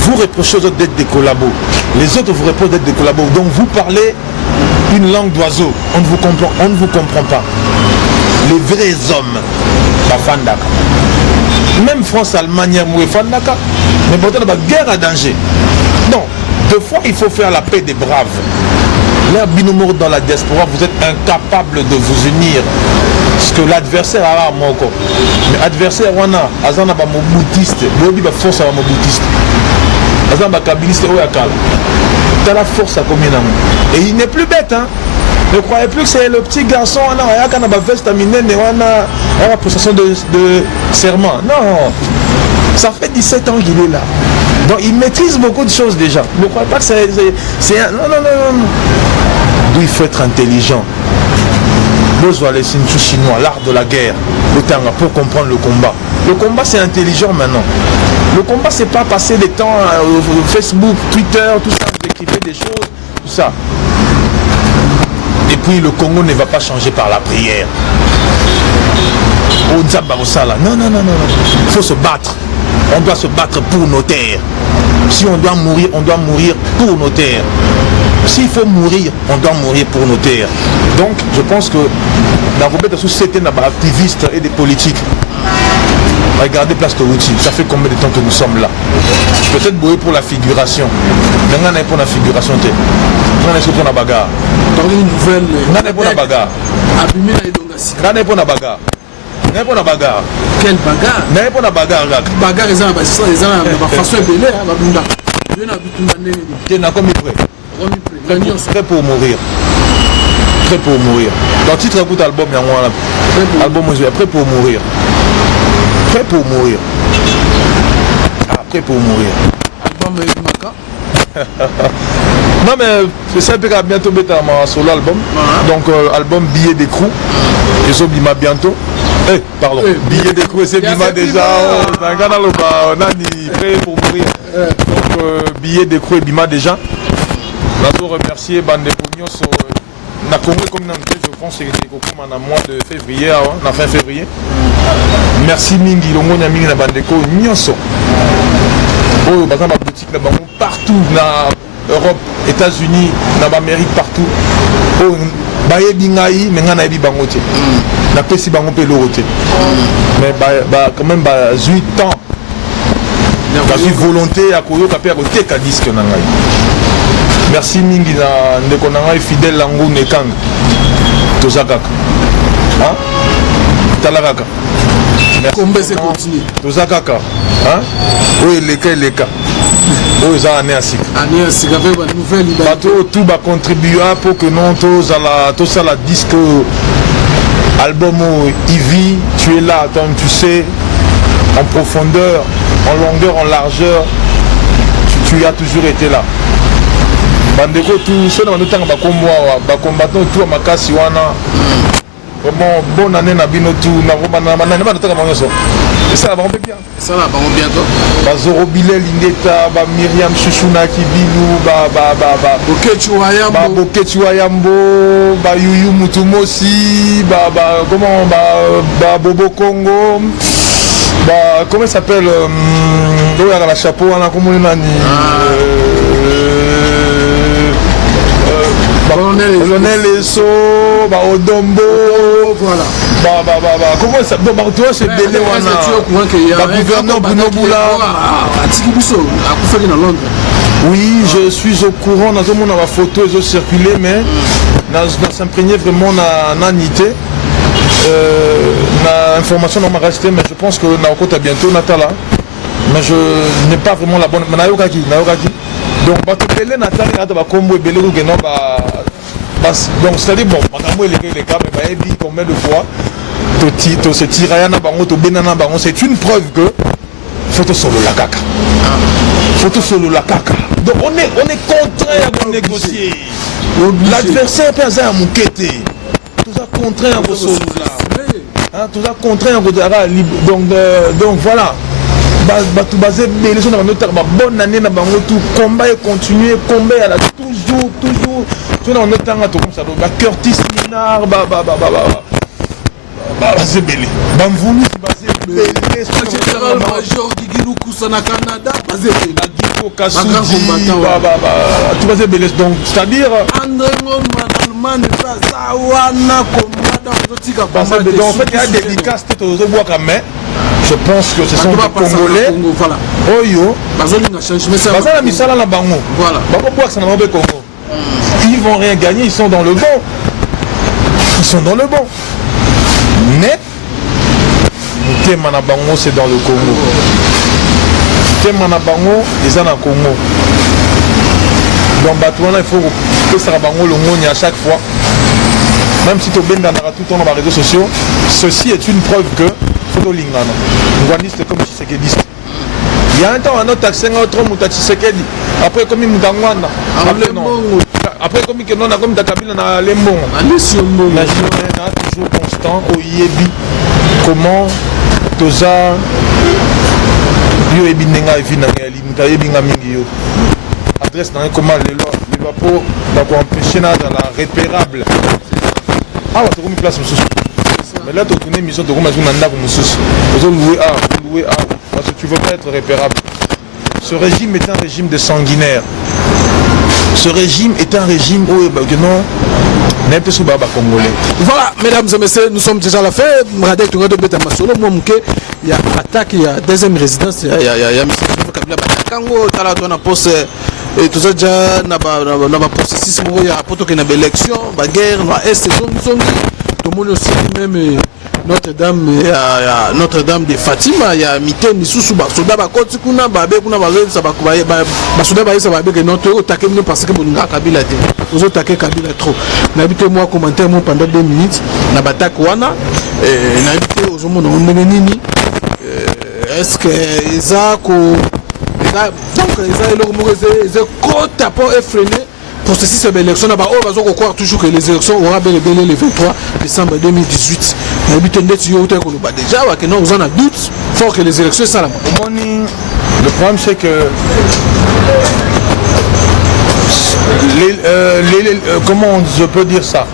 Vous reprochez aux autres d'être des collabos. Les autres vous reprochent d'être des collabos. Donc vous parlez une langue d'oiseau. On ne vous comprend pas. les vrais hommes, Bafandaka. Même France-Allemagne, Fandaka, mais pourtant, la guerre à danger. Non, deux fois, il faut faire la paix des braves. Là, binomo dans la diaspora, vous êtes incapable de vous unir. Parce que l'adversaire a moko. Mais l'adversaire, on a, azana ba moboutiste, bobi ba force à moboutiste. Azana ba kabiliste oyakal. T'as la force à combien d'amour. Et il n'est plus bête, hein. Ne croyez plus que c'est le petit garçon, on a ba veste à mine, on a la possession de serment. Non. Ça fait 17 ans qu'il est là. Donc il maîtrise beaucoup de choses déjà. Ne croyez pas que c'est un... Non. D'où il faut être intelligent. Les chinois, l'art de la guerre, le temps pour comprendre le combat. Le combat c'est intelligent maintenant. Le combat c'est pas passer des temps au Facebook, Twitter, tout ça, vous écrivez des choses, tout ça. Et puis le Congo ne va pas changer par la prière. Non. Il faut se battre. On doit se battre pour nos terres. Si on doit mourir pour nos terres. S'il faut mourir, on doit mourir pour nos terres. Donc, je pense que dans vos sociétés, il y a des activistes et des politiques. Regardez Place de Routi, ça fait combien de temps que nous sommes là? Peut-être bouiller pour la figuration. Mais on n'est pas pour la figuration. On est pour la bagarre. Dans une nouvelle. On est pour la bagarre. Abîmer la Idongassi. On est pour la bagarre. On est pour la bagarre. Quelle bagarre? On est pour la bagarre. Bagarre, ils ont la façon de belé. Tu n'as commis prêt. Prêt pour mourir. Prêt pour mourir. Dans le titre écoute album, il y a un album prêt pour mourir. Prêt pour mourir. Prêt pour mourir. Album Maka. Non mais c'est ça que bientôt mettre un solo album. Donc album Billet d'écrou. Je suis bima bientôt. Pardon. Billet d'écrou c'est bima déjà. On a dit prêt pour mourir. Donc Billet d'écrou et bima déjà. Nous remercier Bande Pognos na Congo comme je pense que c'est comme en mois de février, en fin février. Merci mingi longo nya mingi na Bande ko nyonso. Oh bazan ba boutique na bango partout na Europe, États-Unis, na Amérique partout. Oh baye bingai mais ngana yebi bango te. Na pesi bango pe loro te. Mais quand même 8 ans. J'ai volonté à koyo kapé à côté ka disque na ngai. Merci mingi na ndeko na ngai fidèle langu nekanga tozakaka hein talakaka Kombe c'est continue tozakaka hein oui les cas oui ça année asika avec une nouvelle bateau tout va contribuer pour que non tous à la disque album Ivy tu es là attends tu sais en profondeur en longueur en largeur tu as toujours été là. Bandeko tout ceux qui ont combattant tout makasi wana comment bonne année na bino tout na robana na ba tanga monyoso et ça va bien bientôt ba Zoro Bilel Indeta ba Myriam Chouchouna Kibilu ba Boketu Ayambo ba Yuyu Mutumosi ba comment ba Bobo Congo ba comment il s'appelle la chapeau wana comment nani Colonel Esso, Odombo, voilà. Comment ça tu vois, c'est délai. Gouverneur Bruno Boula. Oui, je suis au courant. Dans mon photo, ils ont circulé, mais dans s'imprégner vraiment dans nité. L'information n'a pas resté, mais je pense que Naoko a bientôt Natala. Mais je n'ai pas vraiment la bonne. Naokaki. Donc, donc c'est-à-dire bon, les cas, mais combien de fois c'est une preuve que photo solo la caca. Photo solo la caca. Donc on est contraint à négocier. L'adversaire peut avoir un mouqueté. Tout ça contraint à solo là. Tout ça contraint à donc voilà. Tout basé les gens dans bonne année dans tout combat et continuer combat à la toujours tout dans notre temps comme ça Curtis Minard c'est belé Bamvoulou c'est basé général major Guigilou Koussana Canada basé la Guipo Kassoudi tout basé belé donc c'est-à-dire André Ngoma Allemagne ça wana combat tika Parce que donc, en fait, il y a des dédicaces aux mais je pense que ce sont des Congolais. Voilà. Oyo. Voilà. Ils vont rien gagner, ils sont dans le bon. Ils sont dans le bon. Mais Temana Bango, c'est dans le Congo. Temana Bango, ils sont dans le Congo. Donc Batouana, il faut que ça Bango le monde à chaque fois. Même si tu es bien dans tout le temps dans les réseaux sociaux, ceci est une preuve que faut lingana. Ngwaniste comme Tshisekedi. Il y a un temps un autre accent autre muta Tshisekedi. Après comme mutangwana. Après comme que non comme Kabila na lembo. Mais toujours constant au yebi. Comment toza yo ebi nenga vina ngali mutayebi ngamingi yo. Adresse dans comment les lois il va pour empêcher dans la répérable. Ah, tu as une place, mais là, tu as une mission, tu as une mission. Tu louer parce que tu veux pas être répérable. Ce régime est un régime de sanguinaire. Ce régime est un régime où non, n'importe où congolais. Voilà, mesdames et messieurs, nous sommes déjà à la fin. Il y a attaque, il y a deuxième résidence, il y a M. Kabila Kango, et tout ça déjà n'a pas processus il y a poto que na élection ba guerre na est tout le monde aussi même Notre-Dame de Fatima il y a miteni susu ba soda ba koti kuna ba be kuna ba ça ba soda ba ça ba be que notre taquer nous parce que bolinga Kabila te aux autres taquer Kabila trop n'habitez moi commentaire moi pendant 2 minutes na batak wana n'habitez aux hommes on nini est-ce que Isaac donc ils ont côte à pas effréné processus d'élection là-bas on va croire toujours que les élections aura bel et bien le 23 décembre 2018 déjà que non vous en a doute fort que les élections ça là le problème c'est que comment je peux dire ça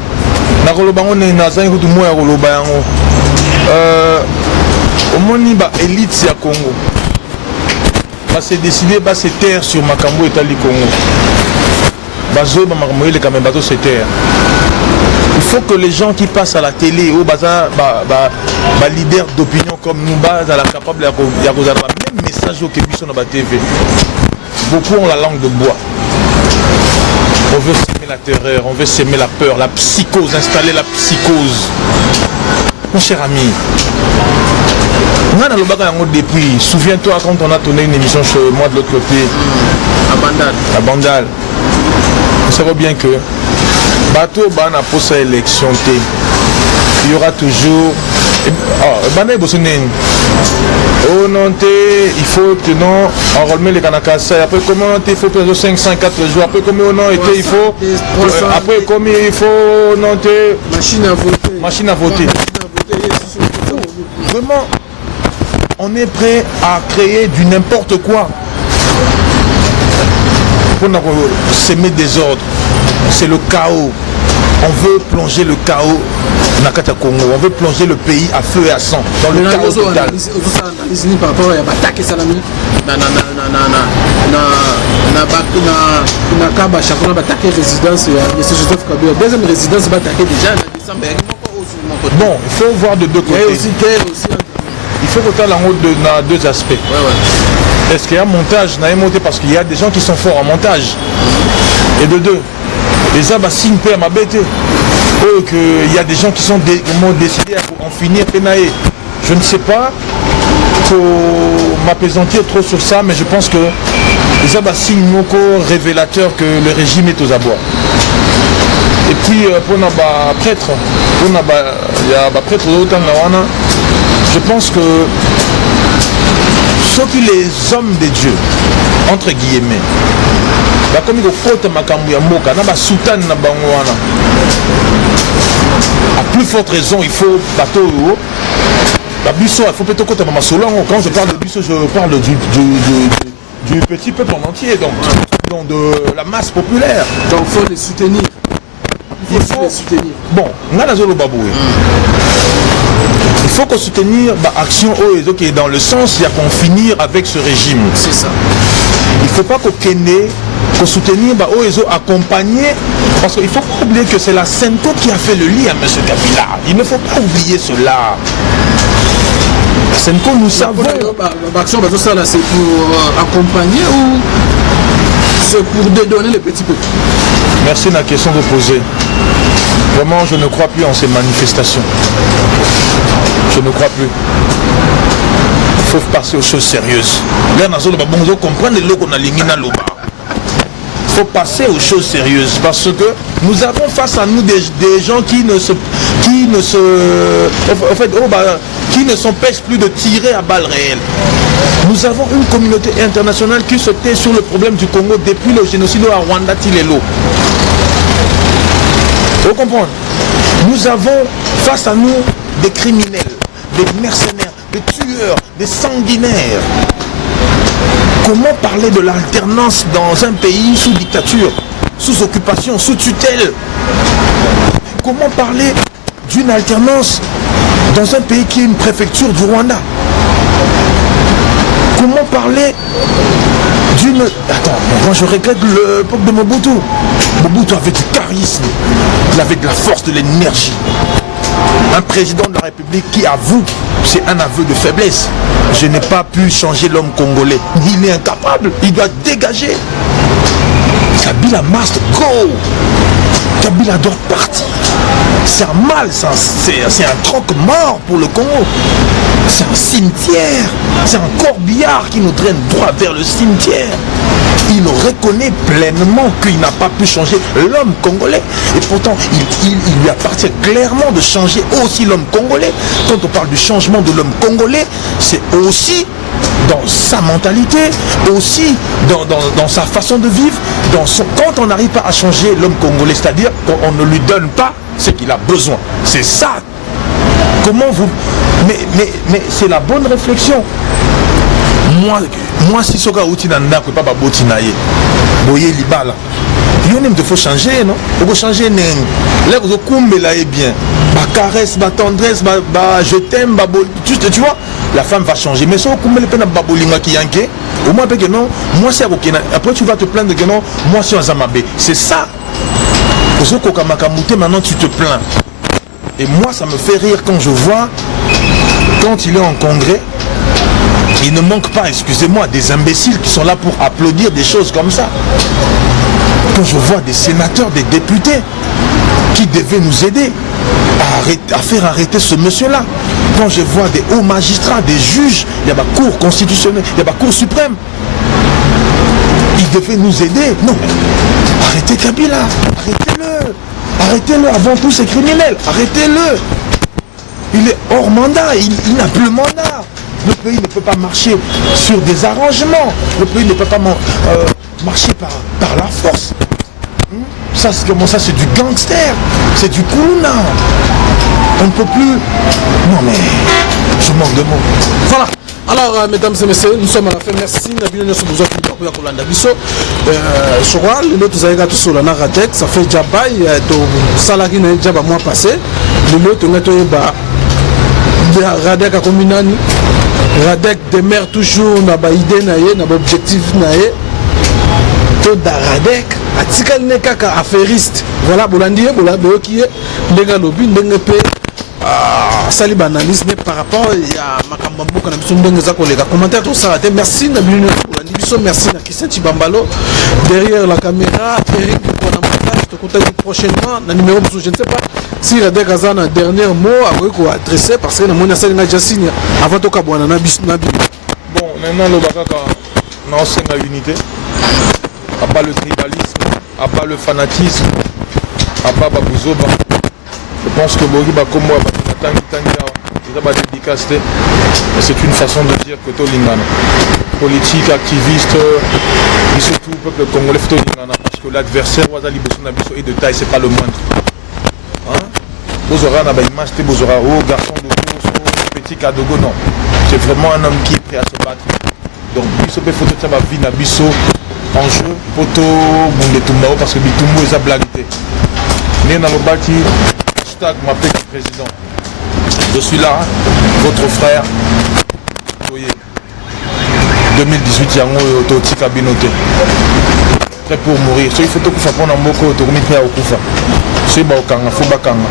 élite c'est à Congo. C'est décidé de se taire sur Makambo et Tali Congo. Il faut que les gens qui passent à la télé ou leaders d'opinion comme nous à la capable de même message au Québec sur la TV. Beaucoup ont la langue de bois. On veut s'aimer la terreur, on veut s'aimer la peur, la psychose, installer la psychose. Mon cher ami, depuis, souviens-toi quand on a tourné une émission chez moi de l'autre côté, à Bandal. Vous savez bien que bateau bana pour sa élection il y aura toujours oh non il faut que non enrôler les Kanakasa après comment il faut faire 504 jours après comment non il faut après comment il faut non machine à voter vraiment on est prêt à créer du n'importe quoi pour s'aimer des ordres. C'est le chaos. On veut plonger le chaos dans le Congo. On veut plonger le pays à feu et à sang. Dans le chaos total. Par rapport à l'attaque salami na chacun va attaquer résidence M. Joseph Kabila. Deuxième résidence va attaquer déjà en décembre. Bon, il faut voir de deux côtés. Il faut voter en haut de deux aspects. Est-ce qu'il y a un montage? Parce qu'il y a des gens qui sont forts en montage. Et de deux, les hommes signent à ma bête. Il y a des gens qui sont décidés à en finir. Je ne sais pas pour m'apaisantir trop sur ça, mais je pense que les hommes signent révélateur que le régime est aux abois. Et puis pour les prêtres, je pense que ceux qui les hommes de Dieu, entre guillemets, comme il faut à plus forte raison, il faut bateau. Il faut plutôt quand je parle de Bissau, je parle du petit peuple en entier, donc de la masse populaire. Donc il faut les soutenir. Il faut les soutenir. Bon, on a la zone baboué. Il faut qu'on soutenir l'action qui est dans le sens, il y a qu'on finir avec ce régime. C'est ça. Il ne faut pas qu'on pour soutenir, ils ont accompagné, parce qu'il ne faut pas oublier que c'est la Senko qui a fait le lit à M. Kabila. Il ne faut pas oublier cela. La Senko, nous savons. L'action, c'est pour accompagner ou c'est pour dédonner les petits peuples? Merci de la question de poser. Vraiment, je ne crois plus en ces manifestations. Je ne crois plus. Il faut passer aux choses sérieuses. Là, nous comprendre le qu'on a l'ingina loba. Il faut passer aux choses sérieuses parce que nous avons face à nous des gens qui ne s'empêchent plus de tirer à balles réelles. Nous avons une communauté internationale qui se tait sur le problème du Congo depuis le génocide à Rwanda Tilelo. Vous comprenez? Nous avons face à nous des criminels, des mercenaires, des tueurs, des sanguinaires. Comment parler de l'alternance dans un pays sous dictature, sous occupation, sous tutelle? Comment parler d'une alternance dans un pays qui est une préfecture du Rwanda? Comment parler d'une... Attends, moi je regrette le peuple de Mobutu. Mobutu avait du charisme, il avait de la force, de l'énergie. Un président de la République qui avoue, c'est un aveu de faiblesse. Je n'ai pas pu changer l'homme congolais. Il est incapable, il doit dégager. Kabila must go. Kabila doit partir. C'est un mal, c'est un croque-mort pour le Congo. C'est un cimetière. C'est un corbillard qui nous traîne droit vers le cimetière. Il reconnaît pleinement qu'il n'a pas pu changer l'homme congolais. Et pourtant, il lui appartient clairement de changer aussi l'homme congolais. Quand on parle du changement de l'homme congolais, c'est aussi dans sa mentalité, aussi dans sa façon de vivre. Quand on n'arrive pas à changer l'homme congolais, c'est-à-dire qu'on ne lui donne pas ce qu'il a besoin. C'est ça. Comment vous... Mais c'est la bonne réflexion. Moi si soka outi nanda ko pas baboti naie. Boye libala. Il même de faut changer, non? Il faut changer nem. Là vous kumbela est bien. Ba caresse, ba tendresse, ba je t'aime, ba juste tu vois, la femme va changer. Mais so kumbela pe na babolinga ki yanke. Au moins que non, moi c'est Rokena. Après tu vas te plaindre que non, moi c'est Azamabe. C'est ça. Parce que Kamakamuté maintenant tu te plains. Et moi ça me fait rire quand je vois quand il est en congrès. Il ne manque pas, excusez-moi, des imbéciles qui sont là pour applaudir des choses comme ça. Quand je vois des sénateurs, des députés qui devaient nous aider à faire arrêter ce monsieur-là. Quand je vois des hauts magistrats, des juges, il y a ma cour constitutionnelle, il y a ma cour suprême. Ils devaient nous aider. Non, mais arrêtez Kabila, arrêtez-le. Arrêtez-le avant tous ces criminels, arrêtez-le. Il est hors mandat, il n'a plus le mandat. Le pays ne peut pas marcher sur des arrangements. Le pays ne peut pas marcher par la force. Ça, c'est du gangster. C'est du Kuluna. On ne peut plus... Non mais... Je manque de mots. Voilà. Alors, mesdames et messieurs, nous sommes à la fin. Merci. Nabino nous sommes à Kolanda Bisso. Je crois, les autres avez gâté sur la Naradec. Ça fait Djaba. Il y a des salariés qui ont Djaba mois passé. Les autres ont été Radek à Kominani. Radek demeure toujours na ba idée na ye, na ba objectif na ye. To da Radek atikal ne kaka affairiste. Voilà bolandi bola be qui est ndenga lobi ndenga pe sali banalise ne par rapport ya makambambo kana biso ndenga za kolega. Commentaire tout ça. Merci na bino bolandi biso, merci na Christian Chibambalo derrière la caméra, Eric pour la montage. Te contacte prochainement na numéro je ne sais pas si Radek a un dernier mot à adresser parce que na mona sali na Jassinia avant to kabwana na bis na bi. Bon, maintenant le bakaka na osenga unité. À part le tribalisme, à part le fanatisme, à part Babuzoba. Je pense que Bogi Bakomo a dédicace. C'est une façon de dire que Tolingana. Politique, activiste, et surtout le peuple congolais Tolingana. Parce que l'adversaire Wazali Bosunabiso est de taille, c'est pas le moindre. Hein? Bozora n'a pas image, Bozora, oh garçon de course, oh petit cadogo, non. C'est vraiment un homme qui est prêt à se battre. Donc, Bisso peut photo de sa vie, Nabisso. En jeu, poto Bundetumbao parce que Bitumbo est sa blaguité. Né dans le bâti, hashtag m'appelle président. Je suis là, votre frère. 2018, Yango Toti Kabinote. prêt pour mourir. Il faut que pour Namboko, prêt au Koufa. C'est Baokanga, Foubakanga.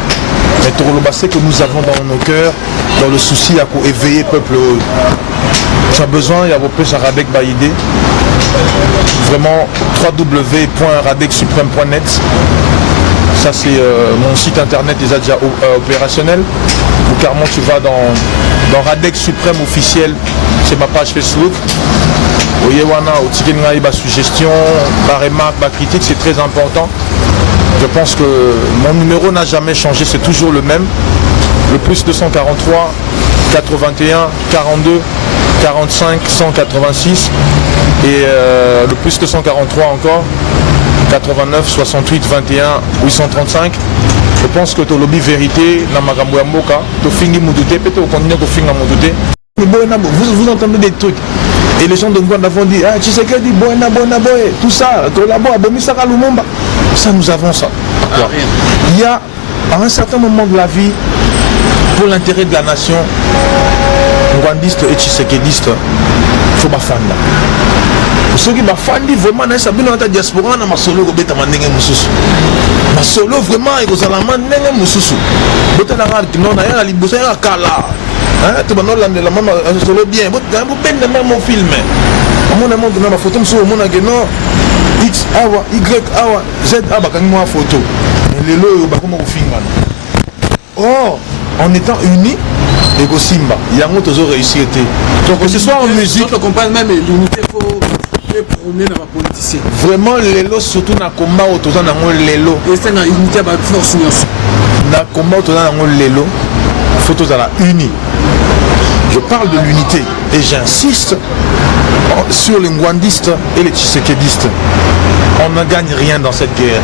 Mais c'est que nous avons dans nos cœurs, dans le souci à éveiller le peuple. Tu as besoin, il y a vos pêches à Radek Baïdé. Vraiment, www.radeksupreme.net. Ça, c'est mon site internet déjà opérationnel. Ou carrément, tu vas dans Radek Suprême officiel. C'est ma page Facebook. Oyewana, Otikenga, ma suggestion, ma remarque, ma critique, c'est très important. Je pense que mon numéro n'a jamais changé, c'est toujours le même. Le plus 243 81 42 45 186 et le plus 243 encore 89 68 21 835. Je pense que tu as lobby vérité dans Magambo Yamboka, tu fingi Moudouté, peut-être au continent tu fingi Moudouté. Vous entendez des trucs. Et les gens de Ngwanda vont dire, ah, tu sais que dit Boena, tout ça, ça nous avons ça. Il y a à un certain moment de la vie, pour l'intérêt de la nation, Ngwandiste et Tshisekediste, il faut bafanda. Ceux qui bafandi vraiment, ça vient dans la diaspora, dans ma solo, beta mandenge mususu. Ma solo vraiment, il y a la mandenge mususu. Beta la rade, non, il y a la libosa, il y a la kala. Tu vas nous la maman solo bien. Vous peine de même mon film. Mon amour de ma photo, monsieur, mon agent, X, awa, Y, awa, Z, awa, quand moi photo. Les lots, comment vous filmez. Or, en étant unis, et go Simba, il y a un autre réussi. Donc, que ce soit en musique. Je comprends même l'unité pour prôner dans la politicien. Vraiment, les lots, surtout dans le combat, autour de les lots. Et c'est dans l'unité, dans la force. Dans le combat, autour de les lots, photos à la unie. Je parle de l'unité et j'insiste sur les ngwandistes et les tshisekedistes. On ne gagne rien dans cette guerre.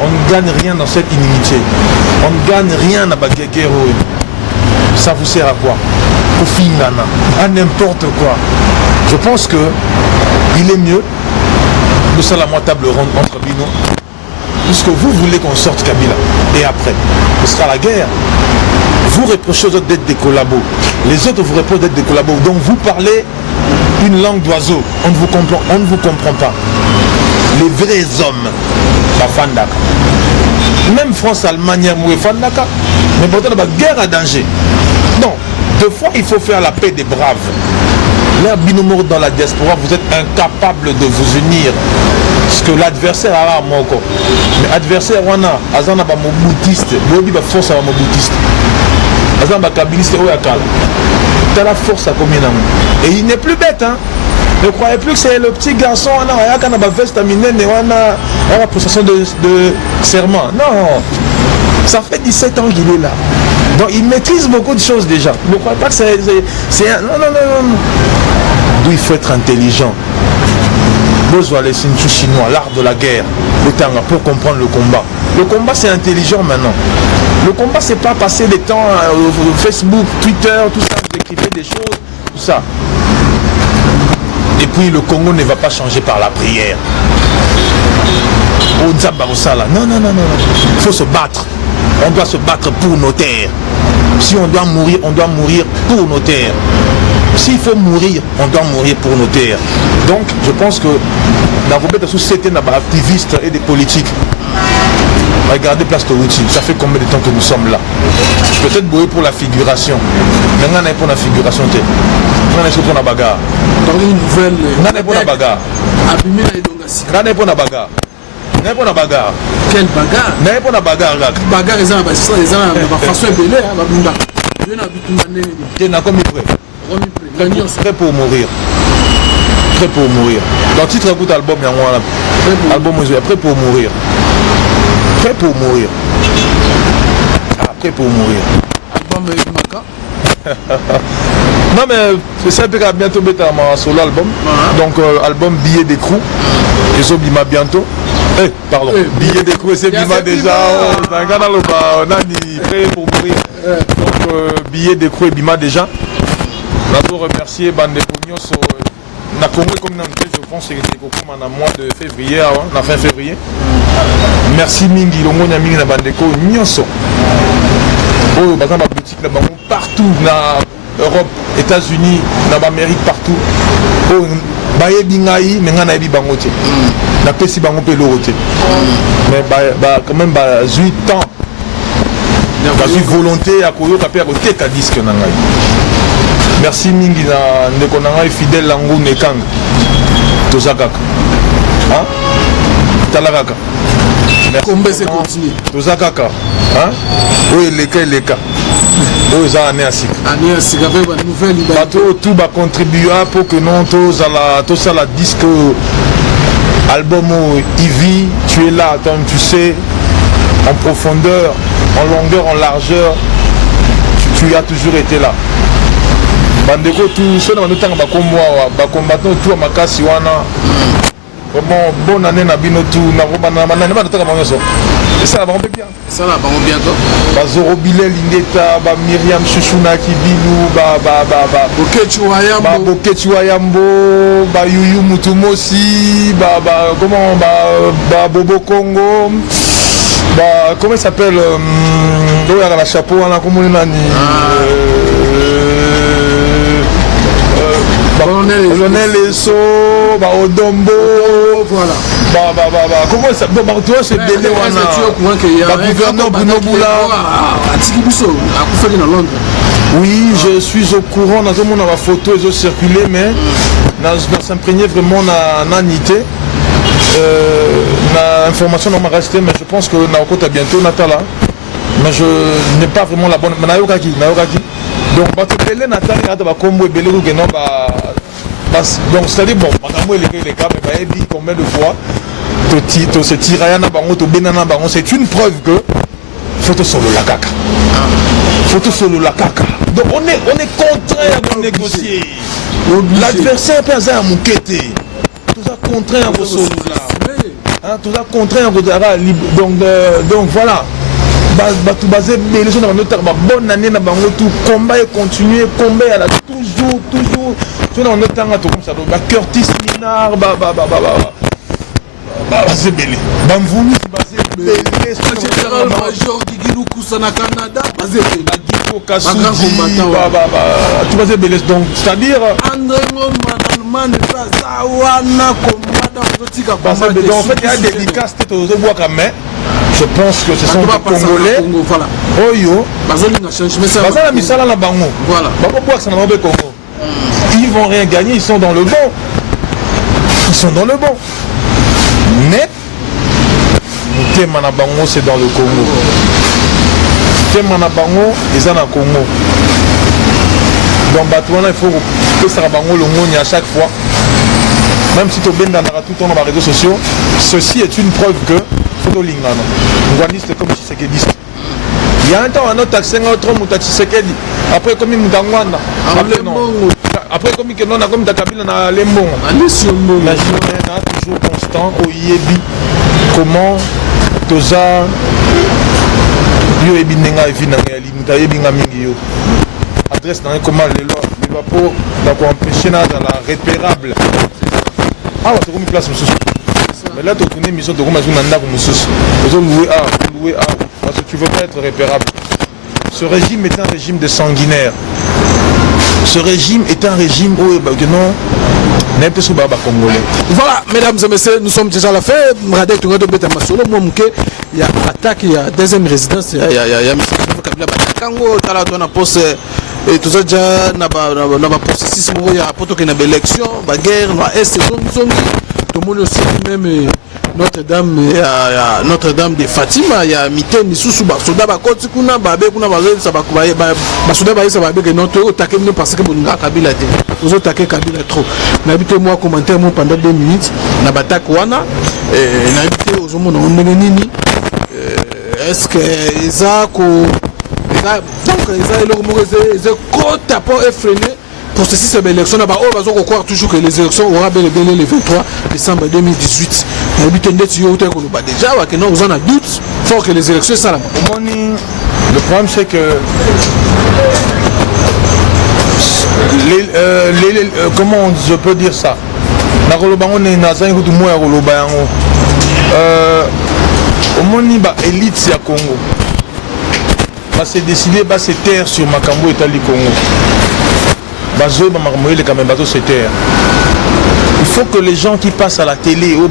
On ne gagne rien dans cette inimité. On ne gagne rien dans la guerre. Ça vous sert à quoi? Au Fingana, à n'importe quoi. Je pense que il est mieux de ça la table ronde entre Bino. Puisque vous voulez qu'on sorte Kabila. Et après, ce sera la guerre. Vous reprochez aux autres d'être des collabos. Les autres vous reprochent d'être des collabos. Donc vous parlez une langue d'oiseau. On ne vous comprend pas. Les vrais hommes, Fandaka. Même France-Allemagne, Fandaka. Mais pourtant, la guerre à danger. Non. Deux fois, il faut faire la paix des braves. Là, binomo dans la diaspora, vous êtes incapable de vous unir. Parce que l'adversaire a moko. Mais l'adversaire, on a Azana ba moboutiste. Bobi ba force à moboutiste. Azana ba kabiliste ou yakal. T'as la force à combien d'amour. Et il n'est plus bête, hein. Ne croyez plus que c'est le petit garçon, on a ba veste à minen et on a la possession de serment. Non. Ça fait 17 ans qu'il est là. Donc il maîtrise beaucoup de choses déjà. Ne croyez pas que c'est un... Non. D'où il faut être intelligent. Besoin les signes chinois, l'art de la guerre, le temps pour comprendre le combat. Le combat c'est intelligent maintenant. Le combat c'est pas passer des temps Facebook, Twitter, tout ça, vous écrivez des choses, tout ça. Et puis le Congo ne va pas changer par la prière. Non. Il faut se battre. On doit se battre pour nos terres. Si on doit mourir pour nos terres. S'il faut mourir, on doit mourir pour nos terres. Donc, je pense que dans vos bêtes, c'était des activistes et des politiques. Regardez Place Torouti, ça fait combien de temps que nous sommes là? Peut-être bouiller pour la figuration. Mais on n'est pas pour la figuration. On est pour la bagarre. Dans une nouvelle. On n'est pas pour la bagarre. Abîmer la Edongassi. On n'est pas pour la bagarre. On n'est pas pour la bagarre. Quelle bagarre? On n'est pas pour la bagarre. Bagarre, ils ont façon ébélée. Tu n'as commis prêt. Prêt pour mourir. Prêt pour mourir. Dans le titre écoute album, il y a un album prêt pour mourir. Prêt pour mourir. Prêt pour mourir. Album Maka. Non mais c'est ça que bientôt mettre un solo album. Donc album Billet d'écrou. Et ça bima bientôt. Pardon. Billet d'écrou c'est bima déjà. On a dit prêt pour mourir. Donc Billet d'écrou et bima déjà. Nous remercier Bande Pognos na Congo comme je pense que c'est comme en mois de février, la fin février. Merci mingi longo nya mingi na Bande ko nyonso. Oh bazamba boutique là partout na Europe, États-Unis, dans l'Amérique, partout. Oh, bayebi ngai, mais nga naebi bango te. Na pesi bango pe loro te. Mais quand même 8 ans. Bazui volonté à koyo kapé à côté ka disque na ngai. Merci mingi na ndeko na ngai fidèle langu nekanga. Tozakaka. Hein? Talakaka. Combien c'est continue? Tozakaka. Hein? Oui, les cas. Oui, ça année à sika. Année à sika avec une nouvelle liberté. Bateau tout va contribuer pour que non tous à la disque album Ivy, tu es là, attends, tu sais, en profondeur, en longueur, en largeur, tu as toujours été là. Bandeko tout ceux dans le temps ba combattant tout à makasi wana. Comment bonne année na bino tout na robana manana ba tata bango so. Et ça va bien. Ça va bientôt. Ba Zoro Bilel Indeta, ba Myriam Chouchouna Kibilu, ba Boketu Wayambo, ba Yuyu Mutumosi, ba Bobo Congo. Bah, comment il s'appelle la chapeau, comment il Lionel Esso, Odombo, voilà. Comment ça tu vois, c'est Bélé gouverneur Bruno Boula. Oui, je suis au courant. Dans mon photo, ils ont circulé, mais dans s'imprégner vraiment dans nité. L'information n'a pas resté, mais je pense que Naoko a bientôt Natala. Mais je n'ai pas vraiment la bonne. Donc, donc c'est-à-dire, bon, les cas, mais combien de fois c'est une preuve que photo solo la caca. Photo solo la caca. Donc on est contraint à négocier. L'adversaire peut avoir un mouqueté. Tout ça contraint à vos solo là. Tout ça contraint à vos donc voilà. Tout basé les gens dans notre bonne année dans tout combat et continuer combat à la toujours tu dans notre temps comme ça Curtis Minard c'est belé Bamvouli c'est basé général major Guigilou Koussana Canada basé Guigo Kassoudi tu basé belé donc c'est-à-dire André Ngoman Zawana combattant donc en fait il y a des dédicaces aux bois quand même. Je pense que ce sont des Congolais. Voilà. Oyo. Voilà. Ils vont rien gagner, ils sont dans le bon. Mais Temanabango c'est dans le Congo. Temanabango ils sont dans le Congo. Donc Batouana il faut que ça Bango le monde à chaque fois. Même si tu es dans tout le temps dans les réseaux sociaux, ceci est une preuve que Lingano. Ngwaniste comme Tshisekedi. Il y a un temps un autre accent autre muta Tshisekedi. Après comme Mutangwana. Après comme que non comme Kabila na Lembongo. La journée est toujours constant au Yebi. Comment toza yo ebi nenga evina ngali muta yebi ngamingi yo. Adresse dans comment les lois il va pour d'accord empêcher na dans la repérable. Ah c'est comme une place monsieur. Mais là, tu as une mission de louer parce que tu veux pas être répérable. Ce régime est un régime de sanguinaires. Ce régime est un régime où non, voilà, mesdames et messieurs, nous sommes déjà à la fin. Il y a attaque, il y a deuxième résidence, il y a M. Kabila Kango, et tout ça déjà, il y a processus, il y a une élection, la guerre, la Est, tout le monde aussi, même Notre-Dame de Fatima, il y a Miten, Soussou, Soda, Bakoti, Kuna, Babé, Kuna, Basoda, Babé, notre taquet, parce que mon gars Kabila, vous avez taqué Kabila trop. N'habitez moi commentaire pendant 2 minutes, Nabatak Wana, n'habitez aux hommes, est-ce que Isaac donc ils ont côte à port effréné pour ceci c'est l'élection là-bas on va croire toujours que les élections aura bel et bien le 23 décembre 2018 déjà que non vous en a doute fort que les élections ça là-bas. Le problème c'est que comment je peux dire ça élite c'est à Congo. C'est décidé de se taire sur Makambo et Tali Congo. Il faut que les gens qui passent à la télé, au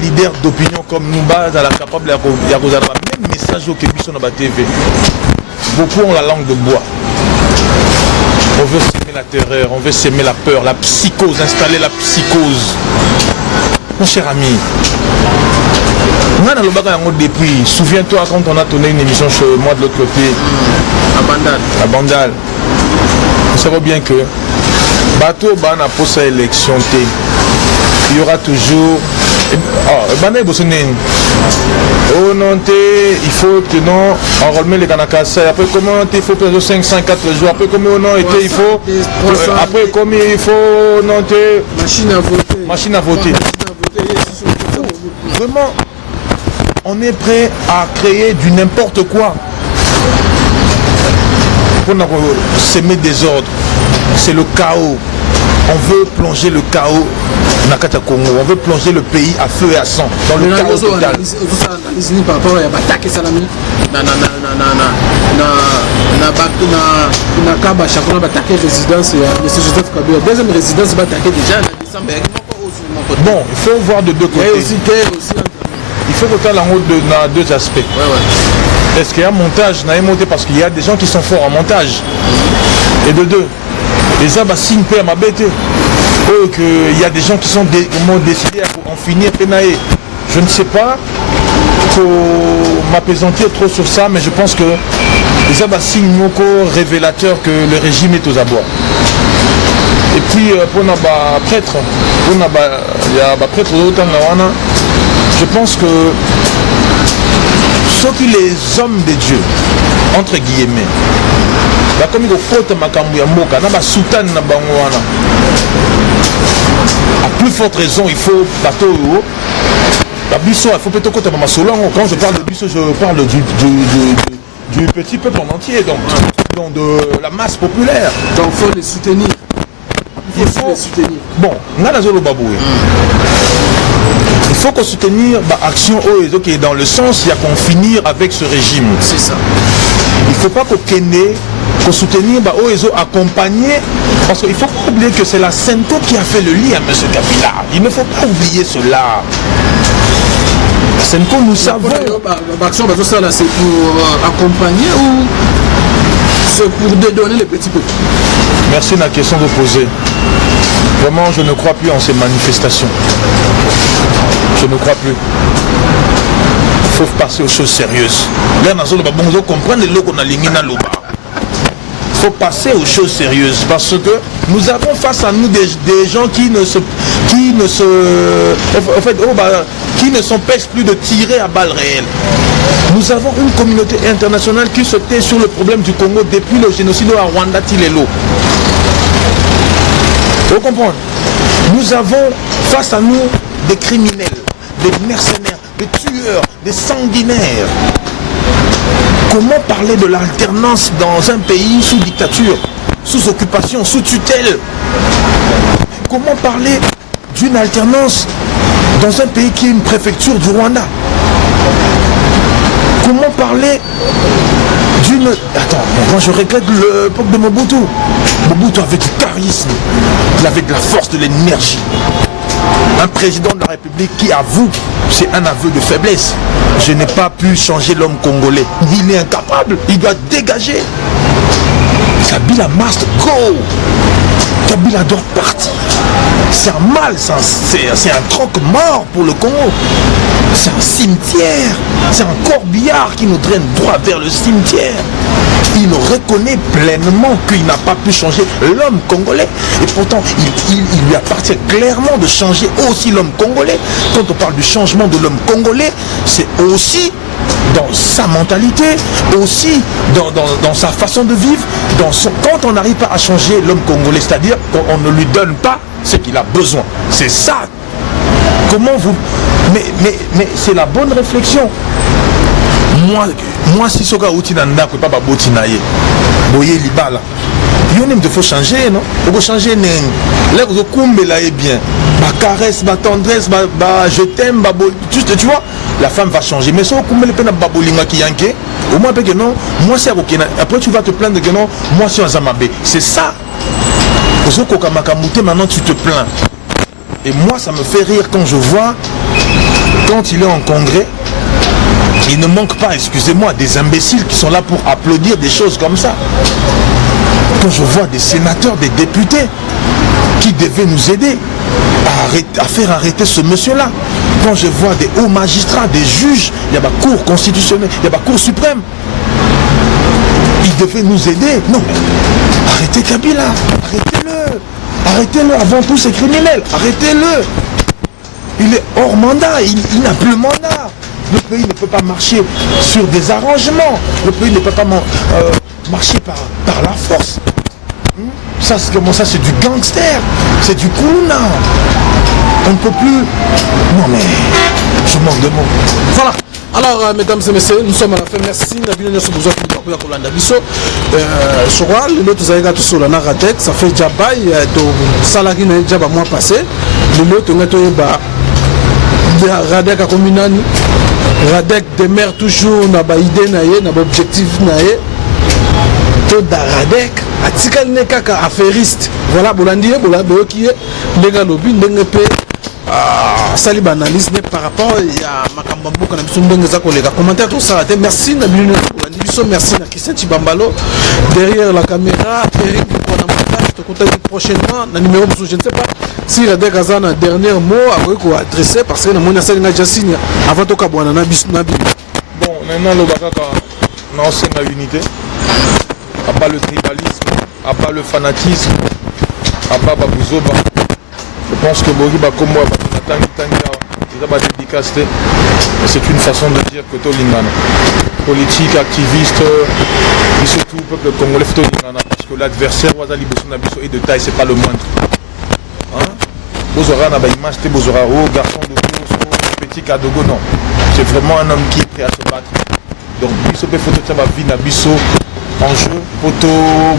leader d'opinion comme nous, à la capable de même message au Québec sur la TV. Beaucoup ont la langue de bois. On veut s'aimer la terreur, on veut s'aimer la peur, la psychose, installer la psychose. Mon cher ami, depuis, souviens-toi quand on a tourné une émission chez moi de l'autre côté, à Bandal. Vous savez bien que bateau bana pour sa élection, il y aura toujours oh non, il faut que non, on remet les canacas. Après comment il faut faire 5, 4 jours. Après comment non, il faut après comment il faut non, machine à voter. Vraiment, on est prêt à créer du n'importe quoi pour s'aimer des ordres. C'est le chaos. On veut plonger le chaos Nakata Congo. On veut plonger le pays à feu et à sang dans le chaos total. Par rapport à Batake Salami, na chacun Batake résidence, M. Joseph Kabila. Deuxième résidence Batake déjà en décembre. Bon, il faut voir de deux côtés. Il faut voter en haut de deux aspects. Est-ce qu'il y a un montage? N'a monté parce qu'il y a des gens qui sont forts en montage. Et de deux, les abats signent à ma bête. Il y a des gens qui sont décidés à en finir. Je ne sais pas m'apaisantir trop sur ça, mais je pense que les abats signent révélateur que le régime est aux abois. Et puis pour les prêtres, je pense que ceux qui les hommes de Dieu, entre guillemets, comme il faut à plus forte raison, il faut bateau. Il faut plutôt quand je parle de Bissau, je parle du petit peuple en entier, donc de la masse populaire. Donc il faut les soutenir. Il faut les soutenir. Bon, il faut qu'on soutenir l'action qui est dans le sens, il y a qu'on finir avec ce régime. C'est ça. Il ne faut pas qu'on soutenir accompagner, parce qu'il ne faut pas oublier que c'est la Senko qui a fait le lit à M. Kabila. Il ne faut pas oublier cela. La Senko, nous savons. L'action c'est pour accompagner ou c'est pour dédonner les petits peuples? Merci de la question de poser. Vraiment, je ne crois plus en ces manifestations. Je ne crois plus. Il faut passer aux choses sérieuses. Là, nous comprendre il faut passer aux choses sérieuses parce que nous avons face à nous des gens qui ne s'empêchent plus de tirer à balles réelles. Nous avons une communauté internationale qui se tait sur le problème du Congo depuis le génocide à Rwanda Tilelo. Vous comprenez? Nous avons face à nous des criminels, des mercenaires, des tueurs, des sanguinaires. Comment parler de l'alternance dans un pays sous dictature, sous occupation, sous tutelle? Comment parler d'une alternance dans un pays qui est une préfecture du Rwanda? Comment parler d'une... Attends, moi je regrette le peuple de Mobutu. Mobutu avait du charisme, il avait de la force, de l'énergie. Un président de la République qui avoue, c'est un aveu de faiblesse. Je n'ai pas pu changer l'homme congolais. Il est incapable, il doit dégager. Kabila must go. Kabila doit partir. C'est un mal, c'est un croque-mort pour le Congo. C'est un cimetière. C'est un corbillard qui nous draine droit vers le cimetière. Il reconnaît pleinement qu'il n'a pas pu changer l'homme congolais. Et pourtant, il lui appartient clairement de changer aussi l'homme congolais. Quand on parle du changement de l'homme congolais, c'est aussi dans sa mentalité, aussi dans sa façon de vivre, quand on n'arrive pas à changer l'homme congolais, c'est-à-dire qu'on ne lui donne pas ce qu'il a besoin. C'est ça. Comment vous... Mais c'est la bonne réflexion. Moi si soka outi nanda ko pas baboti naie. Boye libala. Il faut changer, non? Il faut changer. Là, vous kumbela est bien. Ma caresse, ma tendresse, je t'aime, juste, tu vois, la femme va changer. Mais si vous kumbela pe na babolinga ki yanke, Au moins, que non, moi c'est Rokena. Après, tu vas te plaindre que non, moi c'est Azamabé. C'est ça. Maintenant, tu te plains. Et moi, ça me fait rire quand je vois, quand il est en congrès, il ne manque pas, excusez-moi, des imbéciles qui sont là pour applaudir des choses comme ça. Quand je vois des sénateurs, des députés qui devaient nous aider à faire arrêter ce monsieur-là. Quand je vois des hauts magistrats, des juges, il y a la Cour constitutionnelle, il y a la Cour suprême. Ils devaient nous aider. Non, mais arrêtez Kabila, arrêtez-le. Arrêtez-le, avant tout c'est criminel, arrêtez-le. Il est hors mandat, il n'a plus mandat. Le pays ne peut pas marcher sur des arrangements. Le pays ne peut pas marcher par la force. Ça, c'est du gangster, c'est du kuna. On ne peut plus... Non mais, je manque de mots. Voilà. Alors, mesdames et messieurs, nous sommes à la fin. Merci. Ça fait Djabaï, salarié n'a déjà mois passé. Radek a communani. Radek demeure toujours na ba idée na ye, na ba objectif na ye. To da Radek atikal ne kaka affairiste. Voilà Bolandier, Bolabo qui est ndenge lobi ndenge pe sali analyse par rapport à Makambambo kana biso ndenge za kolega. Commentaire tout ça. Merci na Bilune Bolandi biso, merci na Christian Chibambalo derrière la caméra, Eric pour la montage. Te contacte prochainement na numéro je ne sais pas si Radek a un dernier mot à adresser parce que na mona sali na Jassinia avant to kabwana na biso na bi. Bon, maintenant le bakaka na ancienne unité. À part le tribalisme, à part le fanatisme, à part Babouzoba. Je pense que Bogi Bakomo c'est une façon de dire que Tolingana. Politique, activiste, et surtout le peuple congolais Tolingana. Parce que l'adversaire Wazali Bosunabiso est de taille, c'est pas le moindre. Bozora n'a pas image, Bozora, garçon de Bozo, petit Kadogo, non. C'est vraiment un homme qui est prêt à se battre. Donc, Bisso peut photo de sa vie, Nabisso. En jeu, Poto,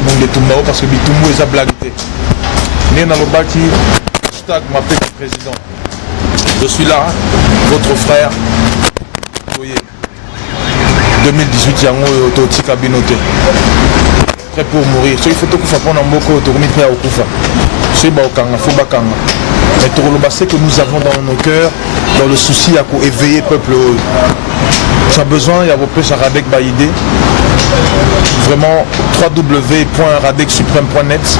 Bungetumao, parce que Bitumou est à blaguité. Néna Lobaki, hashtag m'appelle président. Je suis là, votre frère. Voyez, 2018, Yango Toti Kabinote. Prêt pour mourir. Ce faut que vous prendre un moko, tourner prêt au Koufa. C'est Baokanga, Fobakanga. Mais Torolobasé que nous avons dans nos cœurs, dans le souci à éveiller le peuple. Tu as besoin, il y a vos peuples à Radek Baïdé. Vraiment www.radecsupreme.net.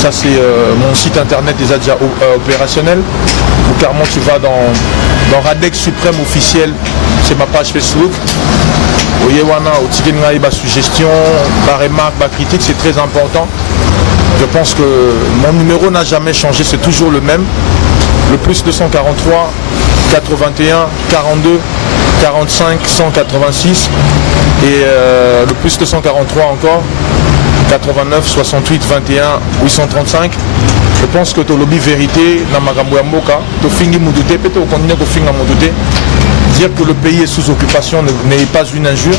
Ça c'est mon site internet déjà opérationnel. Ou carrément tu vas dans Radek Suprême officiel, c'est ma page Facebook. Oyewana, Otikengaï, ma suggestion, ma remarque, ma critique, c'est très important. Je pense que mon numéro n'a jamais changé, c'est toujours le même. Le plus 243 81 42 45 186 et le plus 243 encore 89 68 21 835. Je pense que tu lobby vérité dans Magambo Yamboka, tu fingi Moudouté, peut-être au continent tu fingi Moudouté. Dire que le pays est sous occupation n'est pas une injure.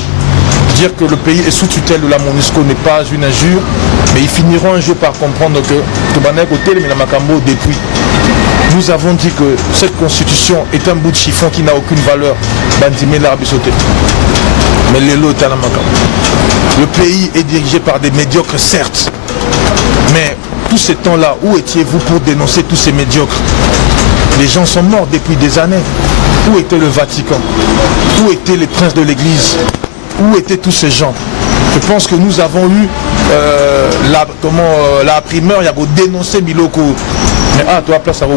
Dire que le pays est sous tutelle de la MONUSCO n'est pas une injure. Mais ils finiront un jour par comprendre que Tobanek au Télé, mais la Makambo depuis. Nous avons dit que cette constitution est un bout de chiffon qui n'a aucune valeur. Bandimé l'Arabie Saoudite. Mais les lots à la Makambo. Le pays est dirigé par des médiocres, certes. Mais tous ces temps-là, où étiez-vous pour dénoncer tous ces médiocres? Les gens sont morts depuis des années. Où était le Vatican? Où étaient les princes de l'église? Où étaient tous ces gens? Je pense que nous avons eu la primeur, il y a beau dénoncer Biloko. Mais toi, place à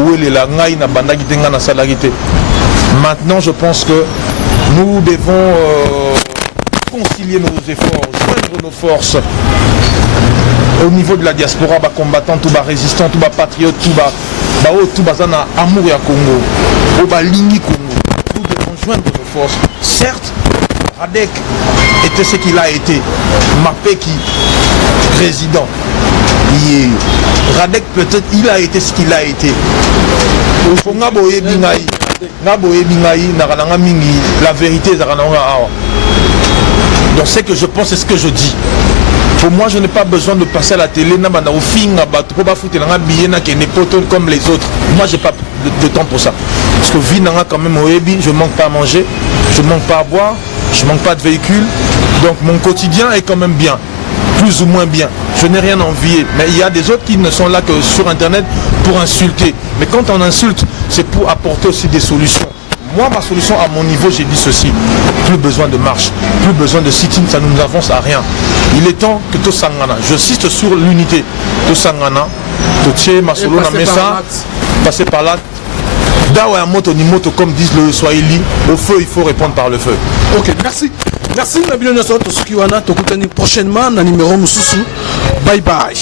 la salarié. Maintenant, je pense que nous devons concilier nos efforts, joindre nos forces. Au niveau de la diaspora, combattant, tout résistant, tout patriote, tout amour à Congo, tout ligne Congo. Nous devons joindre nos forces. Certes, Radek était ce qu'il a été. Mapeki, président. Radek peut-être il a été ce qu'il a été. La vérité est donc ce que je pense, c'est ce que je dis. Pour moi, je n'ai pas besoin de passer à la télé comme les autres. Moi, j'ai pas de temps pour ça. Parce que vie n'a quand même au Ebi, je manque pas à manger, je manque pas à boire, je manque pas de véhicule, donc mon quotidien est quand même bien, plus ou moins bien. Je n'ai rien à envier, mais il y a des autres qui ne sont là que sur internet pour insulter. Mais quand on insulte, c'est pour apporter aussi des solutions. Moi, ma solution à mon niveau, j'ai dit ceci. Plus besoin de marche, plus besoin de sit-in, ça ne nous avance à rien. Il est temps que tout sangana. J'insiste sur l'unité. Tout sangana, tout tché, ma solo, na mesa, passer par là. Dawa moto ni moto, comme disent le Swahili, au feu, il faut répondre par le feu. Ok, merci. Merci, Nabilo Nyonso, Tosukiwana, Tokutani prochainement, na numéro Mususu. Bye bye.